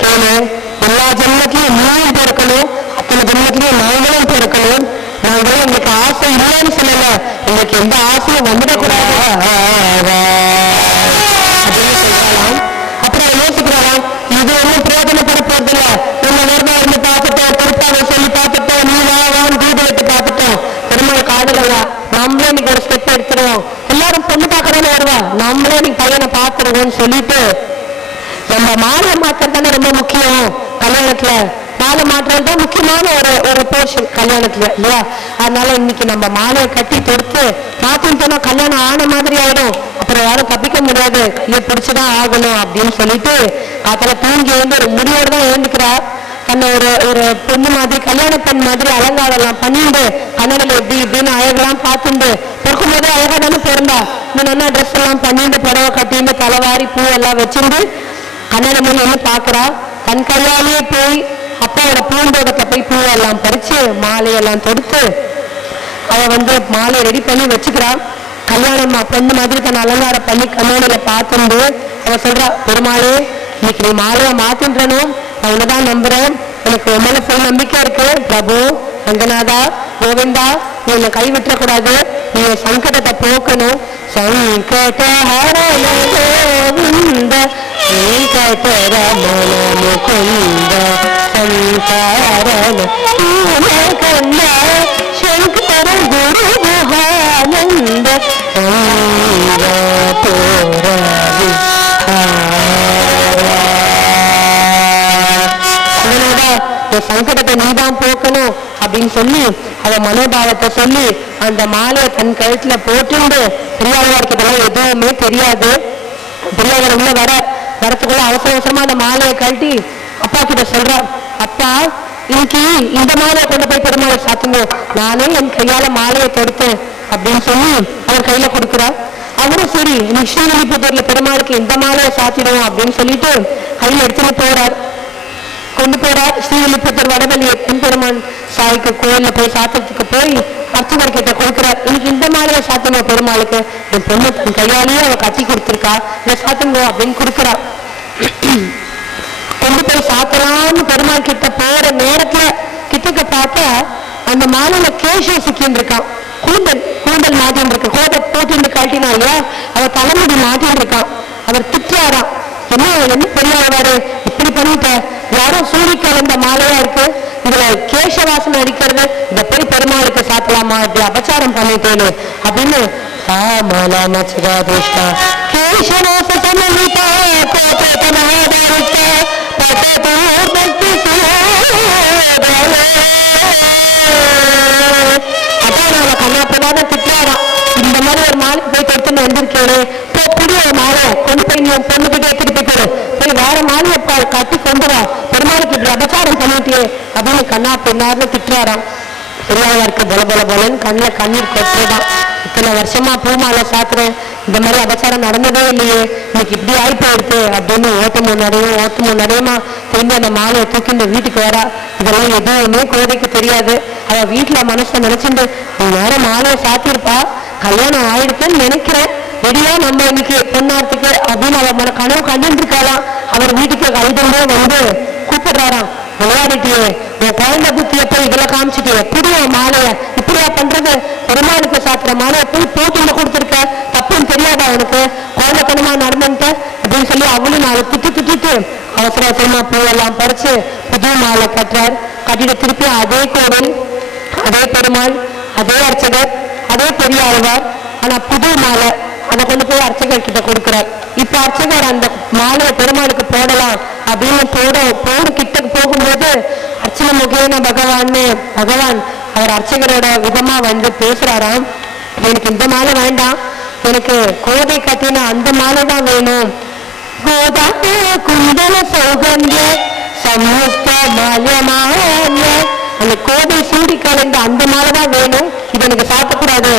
கண்ணுமை எல்லா ஜென்மத்திலையும் நீயும் பிறக்கணும், அத்தனை ஜென்மத்திலையும் நாங்களும் பிறக்கணும், நாங்களும் எங்களுக்கு ஆசை இல்லைன்னு சொல்லல, எங்களுக்கு எந்த ஆசையும் வந்துடக்கூடாது அப்படின்னு சொல்றாளாம். அப்புறம் யோசிக்கிறாளாம், இது ஒன்றும் பிரயோஜனப்பட போறது இல்லை, நம்ம நேர்மா இருந்து பார்த்துட்டோம், திருப்பாவை சொல்லி பார்த்துட்டோம், நீ வான்னு வீடு விட்டு பார்த்துட்டோம், பெருமாள் காடுகள நம்மளே இன்னைக்கு ஒரு ஸ்டெப் எடுத்துருவோம், எல்லாரும் பொண்ணு பார்க்கறதானே வருவா, நம்மளே இன்னைக்கு பையனை பார்த்துருவோம்னு சொல்லிட்டு நம்ம மாலை மாற்றம் தானே ரொம்ப முக்கியம் கல்யாணத்துல, மாலை மாற்றம் தான் முக்கியமான ஒரு போர்ஷன் கல்யாணத்துல இல்லையா. அதனால இன்னைக்கு நம்ம மாலையை கட்டி தொடுத்து மாத்திட்டோம்னா கல்யாணம் ஆன மாதிரி ஆயிடும், அப்புறம் யாரும் தப்பிக்க முடியாது, கையை பிடிச்சுதான் ஆகணும் அப்படின்னு சொல்லிட்டு காத்தால தூங்கி எழுந்து ஒரு முடிவோடு தான் எழுந்துக்கிறா. தன்னை ஒரு பொண்ணு மாதிரி கல்யாண பெண் மாதிரி அலங்காரம் பண்ணிட்டு கண்ணடில் எப்படி இப்படின்னு அழகெல்லாம் பார்த்துட்டு பிறக்கும் போது அழகா தானே பிறந்தா, இந்த நல்லா ட்ரெஸ் எல்லாம் பண்ணிட்டு புடவை கட்டிட்டு தலைவாரி பூ எல்லாம் வச்சுட்டு கண்ணாடி மணி வந்து பாக்குறா. தன் கையாலேயே போய் அப்பாவோட பூந்தோட்டத்தை போய் பூவெல்லாம் பறிச்சு மாலையெல்லாம் தொடுத்து அவ வந்து மாலையை ரெடி பண்ணி வச்சுக்கிறா. கல்யாணம் பொண்ணு மாதிரி தன் அலங்காரம் பண்ணி கண்ணாடியில பார்த்துட்டு அவ சொல்றா, பெருமாளே இன்னைக்கு நீ மாலையா மாத்தின்றனும், நான் உன்னதான் நம்புறேன், எனக்கு உண்மையில ஃபுல் நம்பிக்கை இருக்கு, பிரபு ரங்கநாதா கோவிந்தா நீ என்னை கை விட்டுறக்கூடாது, நீ சங்கடத்தை போக்கணும், சங்கட கோவிந்த வெங்கடரமண முகுந்த சந்தாரண கண்ண சங்கர குரு குஹானந்த சங்கடத்தை நீதான் போக்கணும் அப்படின்னு சொல்லி அவ மனோபாவத்தை சொல்லி அந்த மாலையை தன் கழுத்துல போட்டு பெரியாழ்வார்கிட்டலாம் எதுவுமே தெரியாது. பெரியாழ்வார் உள்ள வரத்துக்குள்ள அவசர அவசரமா அந்த மாலையை கழட்டி அப்பா கிட்ட சொல்ற, அப்பா இன்னைக்கு இந்த மாலையை கொண்டு போய் பெருமாளை சாத்துங்க, நானே என் கையால மாலையை தொடுத்தேன் அப்படின்னு சொல்லி அவர் கையில கொடுக்குறார். அவரும் சரி நீ ஸ்ரீவில்லிபுத்தூர்ல பெருமாளுக்கு இந்த மாலையை சாத்திடுவோம் அப்படின்னு சொல்லிட்டு கையில எடுத்துட்டு போறார். கொண்டு போறார் ஸ்ரீவில்லிபுத்தூர் வடவெளியை பெருமான் சாய்க்கு கோயில்ல போய் சாத்தத்துக்கு போய் அர்ச்சகர் கிட்ட கொடுக்கிறார். இன்னைக்கு இந்த மாலையை சாத்தணும் பெருமாளுக்கு, என் பொண்ணு தன் கையாலேயே அவ கட்டி கொடுத்துருக்கா, இதை சாத்துங்க அப்படின்னு கொடுக்குறா. கொண்டு போய் சாத்தலாம்னு பெருமாள் கிட்ட போற நேரத்துல கிட்டக்க பார்த்தா அந்த மாலையில கேஷம் சிக்கின்னு இருக்கான், கூந்தல் மாட்டின்னு இருக்கு, கோதை போட்டு காட்டினா இல்லையா, அவ தலைமுடி மாட்டின்னு இருக்கான். அவர் திட்டாராம், என்ன பெரியாரு இப்படி பண்ணிட்ட, யாரும் சூடி கலந்த மாலையா இருக்கு, இதுல கேசவாசனை அடிக்கிறது, இதை போய் பெருமாளுக்கு சாத்தலாமா, இப்படி அபச்சாரம் பண்ண பண்ணிட்டேன்னு அப்படின்னு சாமலா மச்சகா துஷ்டா கேசனாச சமமிதா கோபதனாதாரித்த பததோ பக்தி அதான் அவ கண்ணாப்பதான் திட்டாராம். இந்த மாதிரி ஒரு மாலை போய் கொடுத்துன்னு வந்திருக்கேனே, போ புடி ஒரு மாலை கொண்டு போய் நீ பொண்ணுகிட்ட எடுத்துட்டு போய் போய் வேற மாலையை கட்டி கொண்டு வா, பெருமாளுக்கு இப்படி அபச்சாரம் பண்ணிட்டியே அப்படின்னு கண்ணா பின்னார்னு திட்டுறாராம். பெரியாருக்கு பல பல பலன்னு கண்ணில் கண்ணீர் கொட்டுறதான். இத்தனை வருஷமா பூமாலை சாத்துறேன், இந்த மாதிரி அபச்சாரம் நடந்ததே இல்லையே, இன்னைக்கு இப்படி ஆயிப்போயிருக்கு அப்படின்னு ஓட்டு முன்னாடியுமா திரும்பி அந்த மாலையை தூக்கி இந்த வீட்டுக்கு வரா. இதெல்லாம் எதுவுமே கோதைக்கு தெரியாது. அவ வீட்டுல மனசை நினைச்சுட்டு நேரம் மாலையை சாத்திருப்பா, கல்யாணம் ஆயிடுச்சுன்னு நினைக்கிறேன், வெளியா நம்ம இன்னைக்கு பொண்ணார்த்துக்கு அப்படின்னு அவ கனவு கண்டிருக்காளாம். அவர் வீட்டுக்கு கழுதுமே வந்து கூப்பிடுறாராம். விளையாடிட்டியே, உன் குழந்தை புத்திய போய் இதெல்லாம் காமிச்சிட்டியே, புடிய மாலைய இப்படியா பண்றது, பெருமாளுக்கு சாப்பிட்ற மாலையை போய் போட்டுல கொடுத்துருக்க, தப்புன்னு தெரியாதா அவனுக்கு, குழந்தை கனமா நடந்துட்ட அப்படின்னு சொல்லி அவளும் நாளை திட்டிட்டு அவசரமா பூவெல்லாம் பறிச்சு புது மாலை கட்டுறார். கட்டிட்டு திருப்பி அதே கோவில், அதே பெருமாள், அதே அர்ச்சகர், அதே பெரிய ஆழ்வார், ஆனா புது மாலை அதை கொண்டு போய் அர்ச்சகர் கிட்ட கொடுக்கிறார். இப்ப அர்ச்சகர் அந்த மாலையை பெருமாளுக்கு போடலாம் அப்படின்னு போடு கிட்ட போகும்போது அர்ச்சனை முகேன பகவான் அவர் அர்ச்சகரோட விதமா வந்து பேசுறாராம். எனக்கு இந்த மாலை வேண்டாம், எனக்கு கோதை கட்டின அந்த மாலை தான் வேணும். கோதா குண்டல சௌகந்திய சமுத்த மால்யமால்ய, அந்த கோதை சூடி கலந்த அந்த மாலை தான் வேணும். இது எனக்கு சாப்பிடக்கூடாது,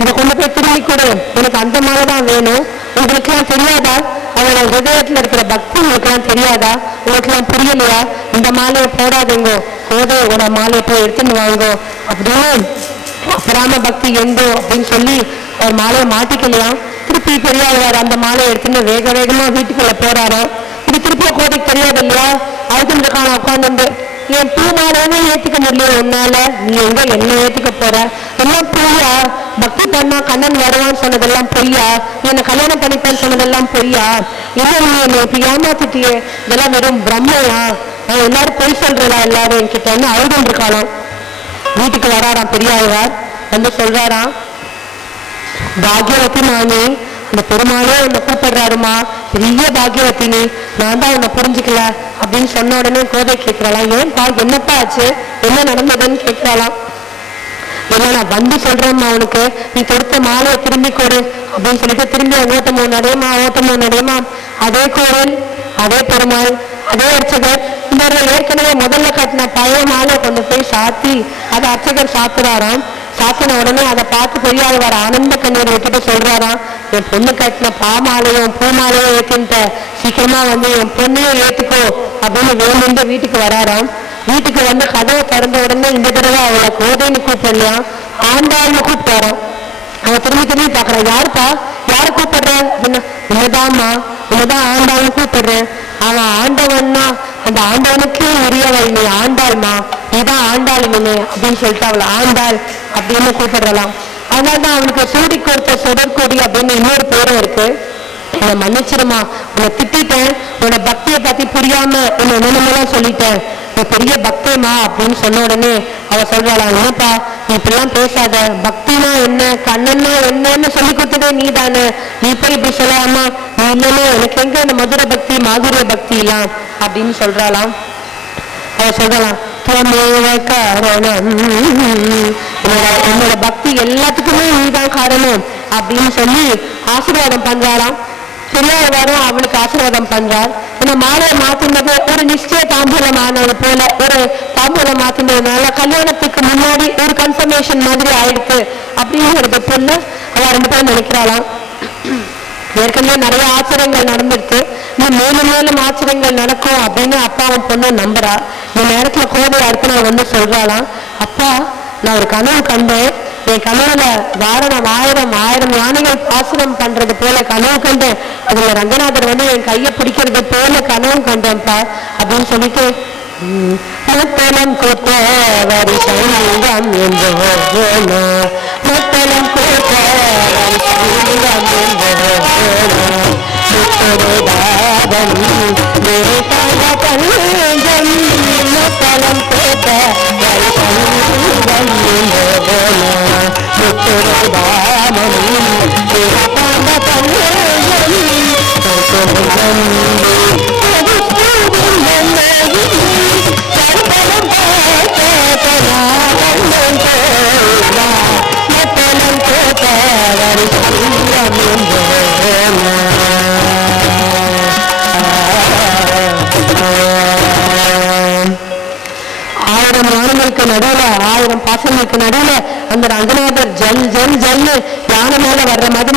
இதை கொண்டு போய் திரும்பி கொடு, எனக்கு அந்த மாலை தான் வேணும். உங்களுக்கு எல்லாம் தெரியாதா, அவளோட ஹிருதயத்துல இருக்கிற பக்தி உங்களுக்கு எல்லாம் தெரியாதா, உங்களுக்கு எல்லாம் புரியலையா, இந்த மாலையை போடாதீங்க, கோதையோட மாலையை போய் எடுத்துன்னு வாங்கோ அப்படின்னு பிராம பக்தி எங்கோ அப்படின்னு சொல்லி ஒரு மாலையை மாட்டிக்கலையா. திருப்பி பெரியாழ்வார் அந்த மாலையை எடுத்துன்னு வேகமா வீட்டுக்குள்ள போறாராம். இது திருப்பி கோதைக்கு தெரியாது இல்லையா, அதுக்கு காண உட்காந்து என் பூ மாலையே ஏத்துக்க முடியல உன்னால, நீ எங்க என்ன ஏத்துக்க போற, எல்லாம் பொய்யா, பக்தி பண்ணா கண்ணன் வருவான்னு சொன்னதெல்லாம் பொய்யா, நீ என்ன கல்யாணம் பண்ணிப்பான்னு சொன்னதெல்லாம் பொய்யா, என்ன நீ என்னை இப்படி ஏமாத்திட்டியே, இதெல்லாம் வெறும் பிரம்மையா, எல்லாரும் பொய் சொல்றதா எல்லாரும் என்கிட்ட அழுதுன்னு இருக்காளாம். வீட்டுக்கு வராராம் பெரியாழ்வார், வந்து சொல்றாராம், பாக்யவதி மாமி, அந்த பெருமாளே உன்னை கூப்பிடுறாருமா, பெரிய பாக்யவத்தினி, நான் தான் உன்னை புரிஞ்சுக்கல அப்படின்னு சொன்ன உடனே கோதை கேட்கிறாளாம், ஏன்பா என்னப்பா ஆச்சு, என்ன நடந்ததுன்னு கேட்கிறாளாம். என்ன நான் வந்து சொல்றேம்மா, அவனுக்கு நீ கொடுத்த மாலையை திரும்பி கொடு அப்படின்னு சொல்லிட்டு திரும்பி ஓட்டமும் நடையமா அதே கோவில், அதே பெருமாள், அதே அர்ச்சகர், இந்த ஏற்கனவே முதல்ல கட்டின பழைய மாலை கொண்டு போய் சாத்தி அதை அர்ச்சகர் சாப்பிடுறாராம். சாத்தின உடனே அதை பார்த்து பெரியாழ்வார் ஆனந்த கண்ணீர் விட்டுட்டு சொல்றாராம், என் பொண்ணு கட்டின பாமாலையும் பூமாலையும் ஏத்துட்ட, சீக்கிரமா வந்து என் பொண்ணையும் ஏத்துக்கோ அப்படின்னு வேணுண்டு வீட்டுக்கு வராராம். வீட்டுக்கு வந்து கதவை திறந்த உடனே இந்த தடவை அவளை கோதைன்னு கூப்பிடலையா, ஆண்டாள்னு கூப்பிட்டாராம். அவன் திரும்பி பாக்குறான், யாருப்பா, யாரை கூப்பிடுற அப்படின்னா, உன்னதாம்மா, உன்னதான் ஆண்டாள்னு கூப்பிடுறேன். அவன் ஆண்டவன்னா அந்த ஆண்டவனுக்கே உரியவள் நீ ஆண்டாள்மா, நீதான் ஆண்டாளுமே அப்படின்னு சொல்லிட்டு அவளை ஆண்டாள் அப்படின்னு கூப்பிடலாம். அதனாலதான் அவனுக்கு சூடி கொடுத்த சுடற்கொடி அப்படின்னு இன்னொரு பேரும் இருக்கு. என்னை மன்னிச்சிருமா, உன்னை திட்டேன், உன்னோட பக்தியை பத்தி புரியாம உன்னை என்னென்னலாம் சொல்லிட்டேன், நீ பெரிய பக்தியமா அப்படின்னு சொன்ன உடனே அவ சொல்றாளா, என்னப்பா நீ இப்படிலாம் பேசாத, பக்தினா என்ன கண்ணன்னா என்னன்னு சொல்லி கொடுத்ததே நீ தானே, நீ போய் இப்படி சொல்லாமா, நீ இல்லைன்னா எனக்கு எங்க இந்த மதுர பக்தி மாதுரிய பக்தி எல்லாம் அப்படின்னு சொல்றாளாம். அவ சொல்லலாம், துவமேவ காரணம், என்னோட பக்தி எல்லாத்துக்குமே நீதான் காரணம் அப்படின்னு சொல்லி ஆசீர்வாதம் பண்றாளாம். பெரியாழ்வாரும் அவளுக்கு ஆசீர்வாதம் பண்றார். இந்த மாலையை மாத்தினது ஒரு நிச்சய தாம்பூலமானது போல, ஒரு தாம்பூலம் மாத்தினதுனால கல்யாணத்துக்கு முன்னாடி ஒரு கன்ஃபர்மேஷன் மாதிரி ஆயிடுச்சு அப்படிங்கிறது பொண்ணு அவ ரெண்டு பேரும் நினைக்கிறாளாம். ஏற்கனவே நிறைய ஆச்சரியங்கள் நடந்துருக்கு, இன்னும் மேலும் ஆச்சரியங்கள் நடக்கும் அப்படின்னு அப்பாவும் பொண்ணு நம்புறா. இந்த நேரத்துல கோதை அடுத்து நான் வந்து சொல்றாளாம், அப்பா நான் ஒரு கனவு கண்டேன், என் கனவுல வாரணம் 1000 யானைகள் பாசனம் பண்றது போல கனவு கண்டேன், அதுல ரங்கநாதர் வந்து என் கையை பிடிக்கிறது போல கனவு கண்டேன்ப்பா அப்படின்னு சொல்லிட்டு முத்தலம் கூட்ட வரிசங்கம் என்று முத்தலம் கூட்ட வரிசங்கம் என்று முத்தலம் கூட்ட வரிசங்கம்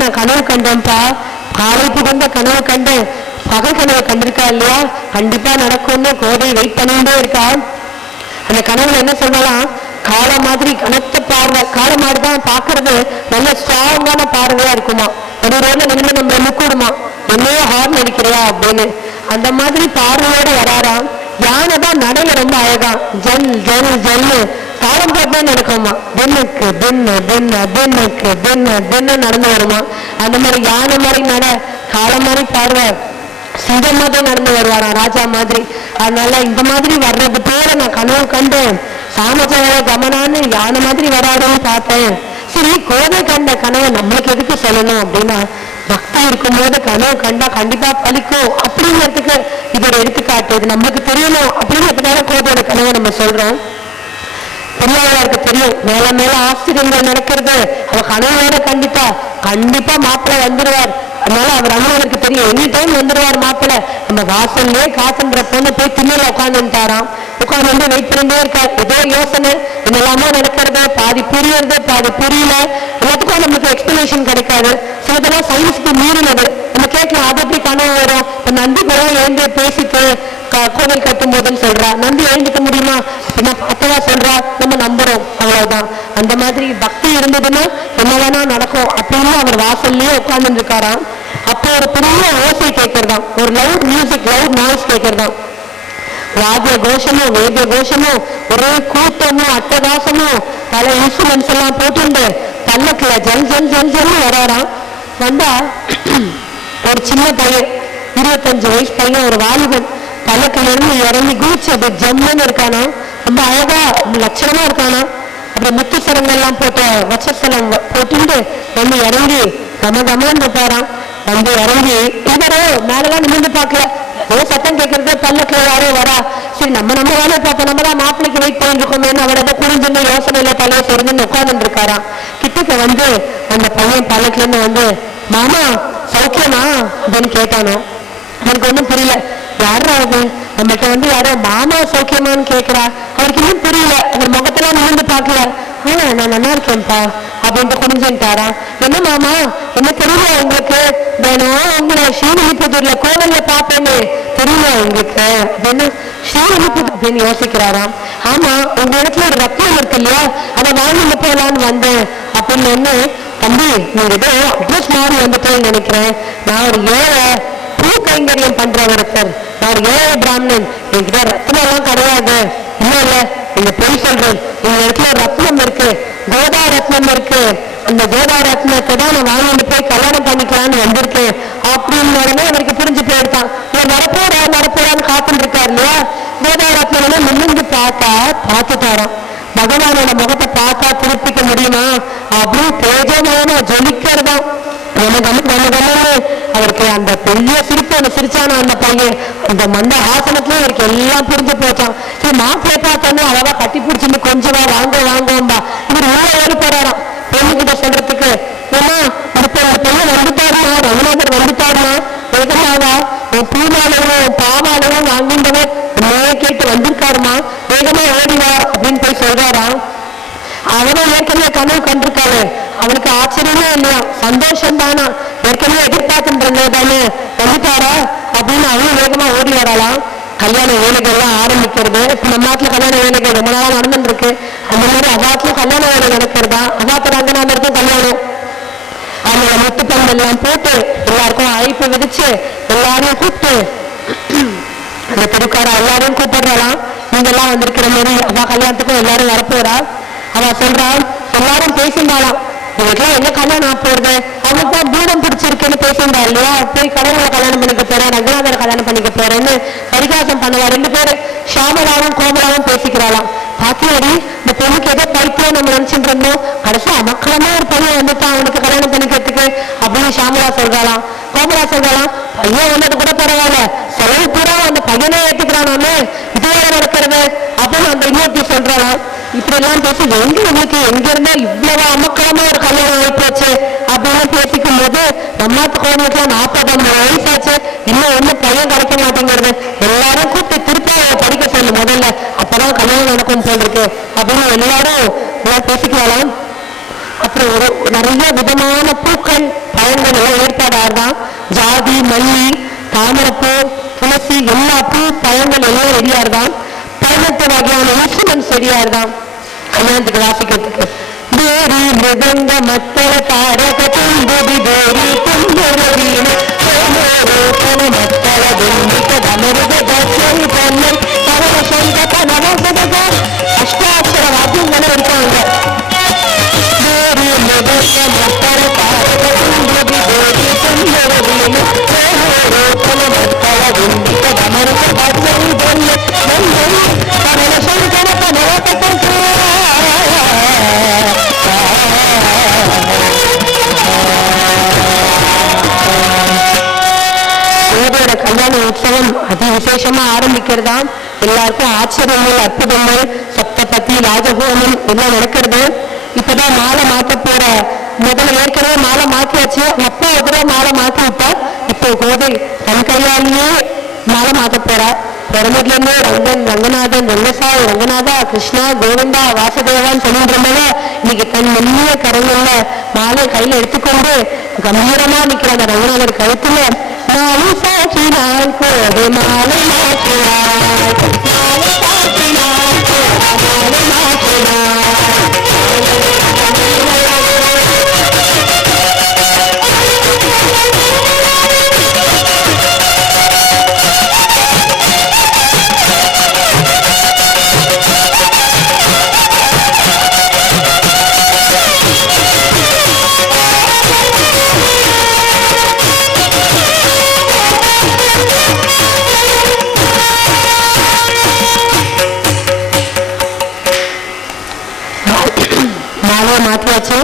நான் கனவு கண்டேன்ப்பா, காலை புகுந்த கனவு கண்டேன். பகல் கனவு கண்டிருக்கா இல்லையா? கண்டிப்பா நடக்கும்னு கோதை வெயிட் பண்ணிட்டே இருக்கா. அந்த கனவுல என்ன சொல்லலாம், காளை மாதிரி கனத்த பார்வை, காளை மாதிரி தான் பாக்குறது, நல்ல ஸ்ட்ராங்கான பார்வையா இருக்குமா. ஒரு ரோட்ல நின்று நம்ம முக்கூடுமா, என்னையோ ஹார்ன் அடிக்கிறியா அப்படின்னு. அந்த மாதிரி பார்வையோடு வராராம். யானை தான் நடையில ரொம்ப அழகா ஜல் ஜல் ஜல்லு தாளம் போட்டே நடக்குமா. தின்னுக்கு தின்னு தின்னு தின்னுக்கு தின்னு தின்னு நடந்து வருமா. அந்த மாதிரி யானை மாதிரி நட, காளை மாதிரி பார்வை, சிங்கம் மாதிரி நடந்து வருவாராம், ராஜா மாதிரி. அதனால இந்த மாதிரி வர்றது பேர நான் கனவு கண்டேன். சாமஜாய கமனான்னு யானை மாதிரி வராதுன்னு பார்த்தேன். சரி, கோதை கண்ட கனவை நம்மளுக்கு எதுக்கு சொல்லணும் அப்படின்னா, பக்தி இருக்கும்போது கனவு கண்டா கண்டிப்பா பலிக்கும் அப்படிங்கிறதுக்கு இது ஒரு எடுத்துக்காட்டு. இது நம்மளுக்கு தெரியணும் அப்படிங்கிறதுக்காக கோதையோட கனவை நம்ம சொல்றோம். பெரியாருக்கு தெரியும் மேல மேல ஆச்சரியங்கள் நடக்கிறது. அவ கனவோட கண்டிப்பா கண்டிப்பா மாப்பிள்ளை வந்துடுவார். அதனால அவர் அண்ணனுக்கு தெரியும் எனி டைம் வந்துடுவார் மாப்பிள்ளை. நம்ம வாசல்லே காத்துன்ற பொண்ணு போய் திண்ணில உட்காந்துட்டாராம். உட்காந்து வெயிட் பண்ணிட்டே இருக்கார். ஏதோ யோசனை என்னெல்லாமோ நடக்கிறது, பாதி புரியுறது பாதி புரியல. எல்லாத்துக்கும் நமக்கு எக்ஸ்பிளேஷன் கிடைக்காது. சிலதெல்லாம் சயின்ஸுக்கு மீறினது. நம்ம கேட்கலாம், அதை எப்படி கனவு வரும்? இப்ப நந்தி படம் எழுந்து பேசிட்டு கோவில் கட்டும் போதுன்னு சொல்றா, நந்தி எழுந்துக்க முடியுமா? என்ன பார்த்தவா சொல்றா, நம்ம நம்புறோம், அவ்வளவுதான். அந்த மாதிரி பக்தி இருந்ததுன்னா என்ன வேணா நடக்கும் அப்படின்னு அவர் வாசல்லையே உட்கார்ந்து இருக்காராம். அப்போ ஒரு பெரிய ஓசை கேட்கறதாம், ஒரு லவுட் மியூசிக், லவுட் நாய்ஸ் கேட்கறதாம். வாத்திய கோஷமும் வேதிய கோஷமும் ஒரே கூட்டமும் அட்டகாசமும் பல இன்ஸ்ட்ருமெண்ட்ஸ் எல்லாம் போட்டு பல்லக்குல ஜல் ஜல் ஜல் ஜல் வராராம். வந்தா ஒரு சின்ன பையன், 25 வயசு பையன், ஒரு வாலிபன் பல்லக்குல இருந்து இறங்கி குதிச்சு அப்படி ஜம்முன்னு இருக்கானா. ரொம்ப அழகா லட்சணமா இருக்கானா. அப்புறம் முத்து சரங்கெல்லாம் போட்ட வச்சசலம் போட்டு வந்து இறங்கி கம கமன்னு இருப்பாராம். வந்து இறங்கி இவரோ மேலெல்லாம் நிமிர்ந்து பார்க்கல, ஏதோ சத்தம் கேட்கறது, பல்லக்குல யாரோ வரா. சரி, நம்ம வேலை பார்ப்போம், நம்ம தான் மாப்பிள்ளைக்கு வெயிட் பண்ணிட்டு இருக்கோமே, அவர் ஏதோ புரிஞ்சுன்னு யோசனையில தலையை சொரிஞ்சுன்னு உட்கார்ந்து இருக்காராம். கிட்டக்க வந்து அந்த பையன் பல்லக்குல இருந்து வந்து, மாமா சௌக்கியமா அப்படின்னு கேட்டானோ. அவனுக்கு ஒன்றும் புரியல. யாரா அது நம்மகிட்ட வந்து யாரோ மாமா சௌக்கியமான்னு கேட்கிறா. அவருக்கு இன்னும் புரியல. அவர் முகத்தெல்லாம் நிமிர்ந்து பார்க்கல. நான் நல்லா இருக்கேன்ப்பா அப்படின்ட்டு குனிஞ்சுட்டாரா. என்ன மாமா, என்ன தெரியல உங்களுக்கு? வேணும் உங்களை ஸ்ரீவில்லிபுத்தூர்ல கோவில்ல பாப்பேன்னு தெரியல உங்களுக்கு அப்படின்னு. ஸ்ரீவில்லிபுத்தூர் அப்படின்னு யோசிக்கிறாராம். ஆமா, உங்க இடத்துல ஒரு ரத்னம் இருக்கு இல்லையா, அதை வாங்கிட்டு போகலான்னு வந்தேன் அப்படின்னு ஒண்ணு. தம்பி, நீங்க ஏதோ அட்ரஸ் மாதிரி வந்துட்டேன்னு நினைக்கிறேன். நான் ஒரு ஏழை பூ கைங்கரியம் பண்ற ஒருத்தர், நான் ஒரு ஏழை பிராமணன், என்கிட்ட ரத்னம் எல்லாம் கிடையாது. இல்ல நீங்க பொய் சொல்றேன், இந்த இடத்துல ரத்னம் இருக்கு, கோதா ரத்னம் இருக்கு, அந்த கோதா ரத்னத்தை தான் நான் வாங்கிட்டு போய் கல்யாணம் பண்ணிக்கலான்னு வந்திருக்கேன் அப்படின்னு அவருக்கு புரிஞ்சு போயிருக்கான். வரப்போறான்னு காத்துட்டு இருக்காரு இல்லையா. கோதா ரத்னம் நிமிர்ந்து பார்த்துட்டாராம். பகவானோட முகத்தை பார்த்தா திருப்பிக்க முடியுமா? அப்படின்னு தேஜமான ஜொலிக்கிறதா. அவருக்கு அந்த பெரிய சிரிப்பு அந்த சிரிச்சான அந்த பையன், அந்த மந்த ஆசனத்துல அவருக்கு எல்லாம் புரிஞ்சு போச்சான். சரி, மாப்பிள்ளை பார்த்தோன்னு அழகா கட்டி பிடிச்சிட்டு கொஞ்சமா வாங்குவோம்பா. இவர் உள்ள ஓடி போறாராம் பொண்ணுகிட்ட சொல்றதுக்கு. ஏன்னா அந்த பொண்ணு வந்துட்டாருமா, ரகுநாதர் வந்துட்டாருமா, வேகமாவா உன் பூமாலையும் பாவாலையும் வாங்கின்றவர் உண்மையை கேட்டு வந்திருக்காருமா, வேகமா ஓடிவா அப்படின்னு போய் சொல்றாராம். அவனும் ஏற்கனவே கனவு கண்டிருக்காரு. அவனுக்கு ஆச்சரியமே இல்லையா, சந்தோஷம் தானா, ஏற்கனவே எதிர்பார்க்கின்றது தானே, வந்துட்டாரா அப்படின்னு அவனும் வேகமா ஓடி வரலாம். கல்யாண வேலைகள்லாம் ஆரம்பிக்கிறது. இப்ப நம்ம நாட்டுல கல்யாண வேலைகள் ரொம்ப நாளா நடந்துட்டு இருக்கு. அந்த மாதிரி அகாத்துல கல்யாண வேலை நடக்கிறதா, அகாத்த ரங்கநாதருக்கும் கல்யாணம். அவங்கள முட்டுப்பந்து எல்லாம் போட்டு எல்லாருக்கும் அழைப்பு விதிச்சு எல்லாரையும் கூப்பிட்டு அந்த திருக்கார எல்லாரையும் கூப்பிடுறாளாம். நீங்க எல்லாம் வந்திருக்கிற மாதிரி அவ கல்யாணத்துக்கும் எல்லாரும் வரப்போறா. அவ சொல்றா, எல்லாரும் பேசிண்டாளாம், இவருக்குலாம் என்ன கல்யாணம் ஆக போறது, அவனுக்கு தான் தூரம் பிடிச்சிருக்குன்னு பேசிண்டா இல்லையா, போய் கடவுளை கல்யாணம் பண்ணிக்க போறேன், ரங்கநாதரை கல்யாணம் பண்ணிக்க போறேன்னு பரிகாசம் பண்ணுவா. 2 பேரு ஷாமலாவும் கோமலாவும் பேசிக்கிறாளாம். பாத்தியாடி, இந்த பொண்ணுக்கு ஏதோ பைத்தியம் நம்ம நினைச்சுட்டு இருந்தோம், கடைசி அமக்களமா ஒரு பையன் வந்துட்டான் அவனுக்கு கல்யாணம் பண்ணிக்கிறதுக்கு அப்படின்னு ஷாமலா சொல்றாளாம். கோமலா சொல்றாளாம், பையன் வந்தது கூட பரவாயில்ல, செலவு பூரா அந்த பையனே ஏற்றுக்கிறானாமே, இதுவே நடக்கிறது அப்படின்னு அந்த இன்னொருத்தி சொல்றாளாம். இப்படி எல்லாம் பேசி உங்களுக்கு எங்க இருந்தா இவ்வளவு அமக்களமா ஒரு கல்யாணம் ஆயிப்போச்சு அப்படின்னு பேசிக்கும் போது, நம்ம கோவிலுக்குலாம் 40-50 வயசாச்சு, இன்னும் ஒன்னும் பையன் கிடைக்க மாட்டேங்கிறது, எல்லாரும் கூப்பிட்டு திருப்பி படிக்க சொல்லு முதல்ல, அப்பதான் கல்யாணம் நடக்கும் போல் இருக்கு அப்படின்னு எல்லாரும் பேசிக்கலாம். அப்புறம் நிறைய விதமான பூக்கள், பழ பழங்கள் எல்லாம் ஏற்பாடாதான். ஜாதி, மல்லி, தாமரப்பூ, துளசி எல்லா பூ பழங்கள் எல்லாம் ரெடியா இருக்கான். 18 வகையான இன்ஸ்ட்ருமெண்ட்ஸ் ரெடியா இருக்கான் கல்யாணத்துக்கு வாசிக்கிறதுக்கு. தேரி மிருதங்க மத்தள தாரக தும்பி தேரி தும்பரவீண மத்தள தும்பிக தமருக தசரி பொன்னல் தவற சங்கத நவசதக அஷ்டாட்சர வாத்தியங்களும் இருக்காங்க. தேரி மிருதங்க மத்தள தாரக தும்பி தேரி தும்பரவீண மத்தள தும்பிக தமருக தசரி பொன்னல் தவற சங்கத நவசதக கல்யாண உற்சவம் அதி விசேஷமா ஆரம்பிக்கிறதா. எல்லாருக்கும் ஆச்சரியங்கள், அற்புதங்கள், சப்தபதி, ராஜகோமம் எல்லாம் நடக்கிறது. இப்பதான் மாலை மாற்ற போற, முதல்ல ஏற்கனவே மாலை மாற்றியாச்சு, அப்பா ஒரு மாலை மாற்றி விட்டா. இப்போ கோதை தன் கையாலேயே மாலை மாற்ற போறா. பிரமட்ல இருந்து ரங்கன், ரங்கநாதன், ரங்கசாய், ரங்கநாதா, கிருஷ்ணா, கோவிந்தா, வாசுதேவான்னு சொல்லின்றனால இன்னைக்கு தன் மெல்லிய கரங்கள்ல மாலை கையில எடுத்துக்கொண்டு கம்பீரமா நிக்கிற அந்த ரங்கநாதர் கழுத்துல மாலை சாற்றினாள் கோதை மாலை மாற்றினாள், மாலை சாற்றினாள் கோதை மாலை மாற்றினாள். மாற்றியாச்சு,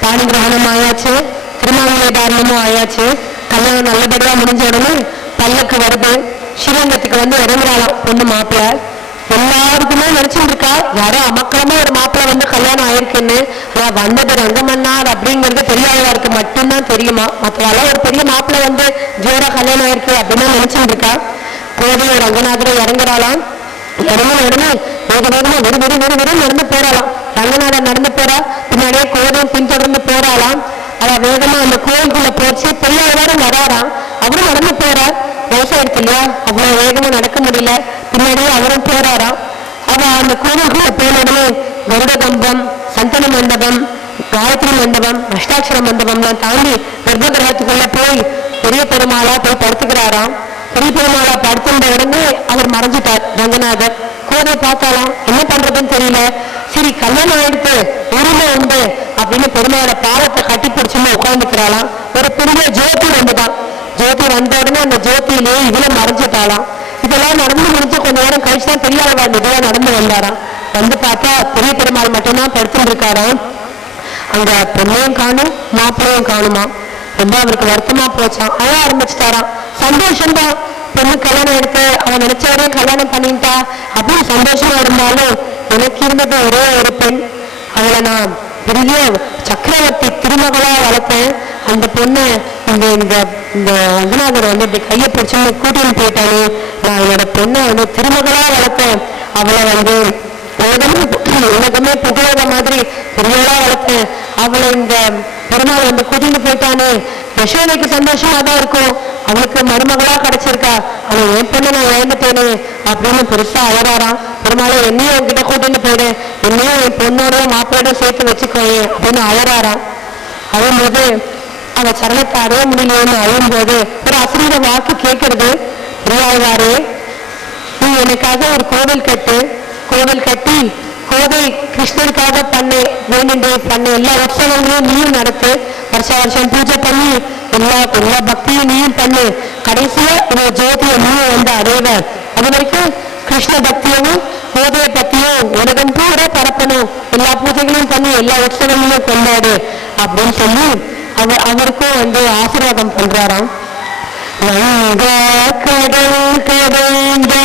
பாணி கிரகணம் ஆயாச்சு, திருமாவளை தாரணமும் ஆயாச்சு. கல்யாணம் நல்லபடியா முடிஞ்ச உடனே பல்லக்கு வருது. ஸ்ரீரங்கத்துக்கு வந்து இறங்குறாளாம் பொண்ணு மாப்பிள்ள. எல்லாருக்குமே நினைச்சுட்டு இருக்கா யாரோ அமக்கலமா ஒரு மாப்பிள்ள வந்து கல்யாணம் ஆயிருக்குன்னு. ஆனா வந்தது ரங்கமன்னார் அப்படிங்கிறது பெரியாழ்வாருக்கு மட்டும்தான் தெரியுமா. மற்றவாள ஒரு பெரிய மாப்பிள்ள வந்து ஜோரா கல்யாணம் ஆயிருக்கு அப்படின்னு நினைச்சுட்டு இருக்கா. கோவில ரங்கநாதரை இறங்குறாளாம். இறங்கின உடனே வேக வேகமா வெறும் நடந்து போறாளாம். ரங்கநாதர் நடந்து போறா, பின்னாடியே கோதையும் பின்தொடர்ந்து போறாளாம். அவ வேகமா அந்த கோயிலுக்குள்ள போச்சு. பெரியாழ்வாரும் வராறாம், அவரும் நடந்து போறார். மோசம் இருக்கு இல்லையா, அவ்வளவு வேகமா நடக்க முடியல. பின்னாடியே அவரும் போறாராம். அவ அந்த கோயிலுக்குள்ள போன உடனே கருடகம்பம், சந்தன மண்டபம், காயத்ரி மண்டபம், அஷ்டாட்சர மண்டபம்லாம் தாண்டி கர்ப்ப கிரகத்துக்குள்ள போய் பெரிய பெருமாளா போய் படுத்துக்கிறாராம். பெரிய பெருமாளா படுத்துட்ட உடனே அவர் மறைஞ்சிட்டார் ரங்கநாதர். கோதை பார்த்தாலாம், என்ன பண்றதுன்னு தெரியல. சரி கல்யாணம் ஆயிடுத்து, உரிமை உண்டு அப்படின்னு பெருமாளோட பாலத்தை கட்டி பிடிச்சுன்னு உட்காந்துக்கிறாளாம். ஒரு பெரிய ஜோதி வந்துதான். ஜோதி வந்த உடனே அந்த ஜோதியிலேயே இவ்வளவு மறைஞ்சிட்டாளாம். இதெல்லாம் நடந்து முடிஞ்ச கொஞ்ச நேரம் கழிச்சுதான் பெரியாழ்வார் மெதுவா நடந்து வந்தாராம். வந்து பார்த்தா பெரிய பெருமாள் மட்டும்தான் படுத்துட்டு இருக்காராம். அங்க பொண்ணையும் காணும், மாப்பிள்ளையும் காணுமா. ரொம்ப அவருக்கு வருத்தமா போச்சான். அழ ஆரம்பிச்சுட்டாராம். சந்தோஷம்தான், பொண்ணு கல்யாணம் எடுத்து அவன் நினைச்சவரையும் கல்யாணம் பண்ணிட்டா அப்படின்னு சந்தோஷமா இருந்தாலும் எனக்கு இருந்தது ஒரே ஒரு பெண். அவளை நான் பெரிய சக்கரவர்த்தி திருமகளா வளர்த்தேன். அந்த பொண்ணு இந்த ரங்கநாதர் வந்து இப்படி கையை பிடிச்சுன்னு கூட்டின்னு போயிட்டானே. நான் என்னோட பொண்ணை வந்து திருமகளா வளர்த்தேன். அவளை வந்து உலகமே புகழ மாதிரி பெரியவளா வளர்த்தேன். அவளை இந்த பெருமாள் வந்து கூட்டின்னு போயிட்டானே. யசோதைக்கு சந்தோஷமா தான் இருக்கும், அவளுக்கு மருமகளா கிடைச்சிருக்கா. அவன் என் பொண்ணு நான் இழந்துட்டேனே அப்படின்னு பெருசா அழறாராம். பெருமாளை என்னையும் உங்ககிட்ட கூட்டின்னு போயிடு, என்னையும் என் பொண்ணோட மாப்பிள்ளையோட சேர்த்து வச்சுக்கோயே அப்படின்னு அழறாராம். அழும்போது அவ சரணத்தை அடைய முடியலன்னு அழும்போது ஒரு அசுரீர வாக்கு கேட்கறது. பெரியாழ்வாரே, நீ எனக்காக ஒரு கோவில் கட்டு, கோவில் கட்டி கோதை கிருஷ்ணருக்காக பண்ணு, வேணுண்டே பண்ணு, எல்லா உற்சவங்களையும் நீயும் நடத்து, வருஷம் பூஜை பண்ணி எல்லா பக்தியும் நீயும் பண்ணு, கடைசியா இந்த ஜோதியை நீயும் வந்து அடைவ. அது வரைக்கும் கிருஷ்ண பக்தியவும் கோதைய பத்தியும் உலகம் பூரா பரப்பணும், எல்லா பூஜைகளையும் பண்ணி எல்லா உற்சவங்களையும் கொண்டாடு அப்படின்னு சொல்லி அவருக்கும் வந்து ஆசீர்வாதம் பண்றாராம். கடல் கடந்த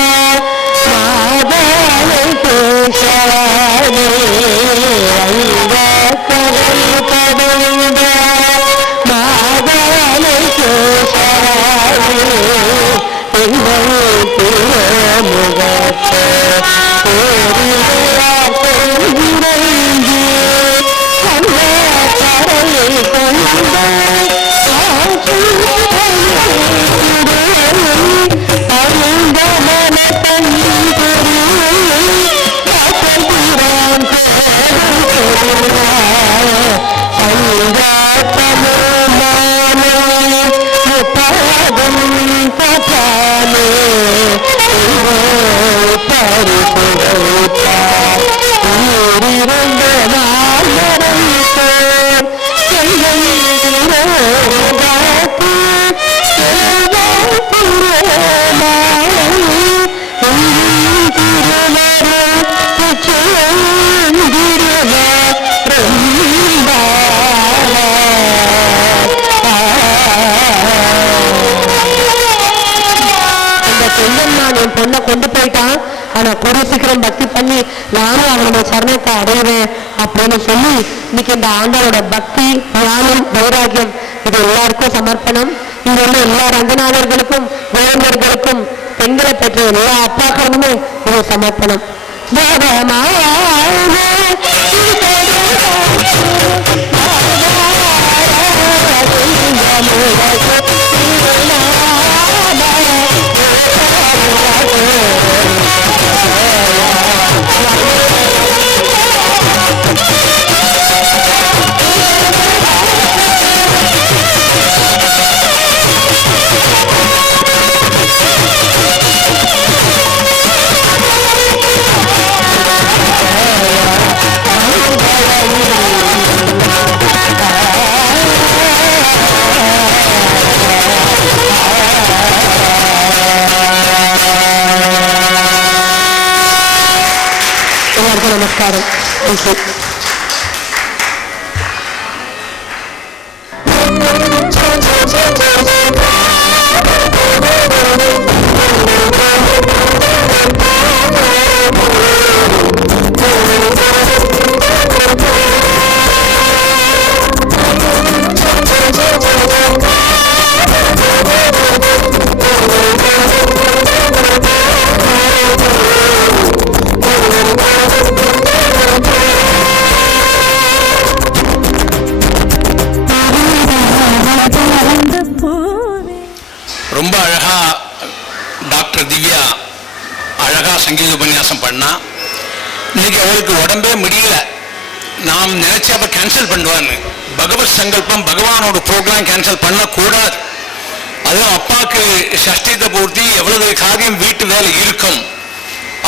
கூடிய சீக்கிரம் பக்தி பண்ணி நானும் அவனுடைய சரணத்தை அடைவேன் அப்படின்னு சொல்லி இன்னைக்கு இந்த ஆண்டவரோட பக்தி ஞானம் வைராகியம் இது எல்லாருக்கும் சமர்ப்பணம். இங்க உள்ள எல்லா ரங்கநாதர்களுக்கும் வேந்தர்களுக்கும் பெண்களை பெற்ற எல்லா அப்பாக்களுமே இது சமர்ப்பணம். நமஸ்காரம். ரொம்ப அழகா டாக்டர் திவ்யா அழகா சங்கீத உபன்யாசம் பண்ணா. இன்னைக்கு அவருக்கு உடம்பே முடியல. நாம் நினைச்சா அப்ப கேன்சல் பண்ணுவான்னு. பகவத் சங்கல்பம், பகவானோட ப்ரோக்ராம் கேன்சல் பண்ணக்கூடாது. அதுவும் அப்பாவுக்கு சஷ்டித பூர்த்தி, எவ்வளவு காரியம் வீட்டு வேலை இருக்கும்.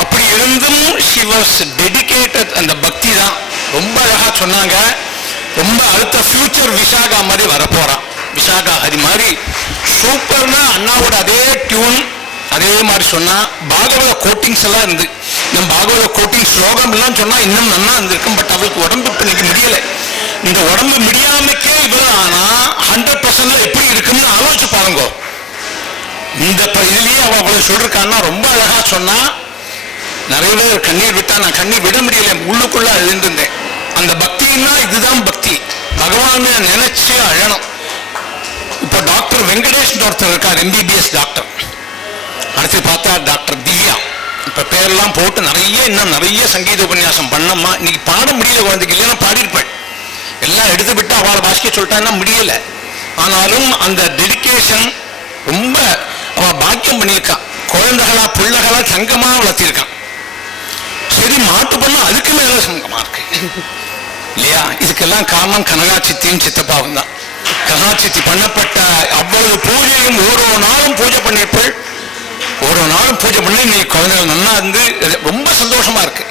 அப்படி இருந்தும் she was dedicated. அந்த பக்தி தான் ரொம்ப அழகா சொன்னாங்க. ரொம்ப அடுத்த ஃபியூச்சர் விசாகா மாதிரி வரப்போறான். விசாகா ஹரி மாதிரி சூப்பர்னா அண்ணாவோட அதே டியூன் அதே மாதிரி சொன்னா. பாகவத கோட்டிங்ஸ் எல்லாம் இருந்து நம்ம பாகவத கோட்டிங் ஸ்லோகம் எல்லாம் சொன்னா இன்னும் நல்லா இருந்திருக்கும். பட் அவளுக்கு உடம்பு இப்ப இன்னைக்கு முடியல. இந்த உடம்பு முடியாமக்கே இவ்வளவு ஆனா 100% எப்படி இருக்குன்னு ஆலோசிச்சு பாருங்க. இந்த இதுலயே அவ அவளுக்கு சொல்லிருக்கான்னா ரொம்ப அழகா சொன்னா. நிறைய பேர் கண்ணீர் விட்டா, நான் கண்ணீர் விட முடியல, உள்ளுக்குள்ள அழுந்திருந்தேன். அந்த பக்தின்னா இதுதான் பக்தி. பகவான் நினைச்சே அழணும். இப்போ டாக்டர் வெங்கடேஷ் ஒருத்தர் இருக்கார், MBBS டாக்டர். அடுத்து பார்த்தா டாக்டர் திவ்யா. இப்ப பேரெல்லாம் போட்டு இன்னும் நிறைய சங்கீத உபன்யாசம் பண்ணம்மா. இன்னைக்கு பாட முடியல குழந்தைக்கு, இல்லைன்னா பாடியிருப்பேன். எல்லாம் எடுத்து விட்டு அவளை வாசிக்க சொல்லிட்டான்னா முடியல. ஆனாலும் அந்த டெடிக்கேஷன் ரொம்ப அவ பாக்கியம் பண்ணியிருக்கான். குழந்தைகளா பிள்ளைகளா தங்கமா வளர்த்திருக்கான். சரி, மாட்டு பொண்ணு அதுக்கு மேல சங்கமா இருக்கு இல்லையா? இதுக்கெல்லாம் காரணம் கனகா சித்தியும் சித்தப்பாவும் தான். கனகா சித்தி பண்ணப்பட்ட அவ்வளவு பூஜையும் ஓரோ நாளும் பூஜை பண்ணிப்பள். ஒரு நாளும் பூஜை பண்ணி நீ குழந்தைகள் நல்லா இருந்து ரொம்ப சந்தோஷமா இருக்கு.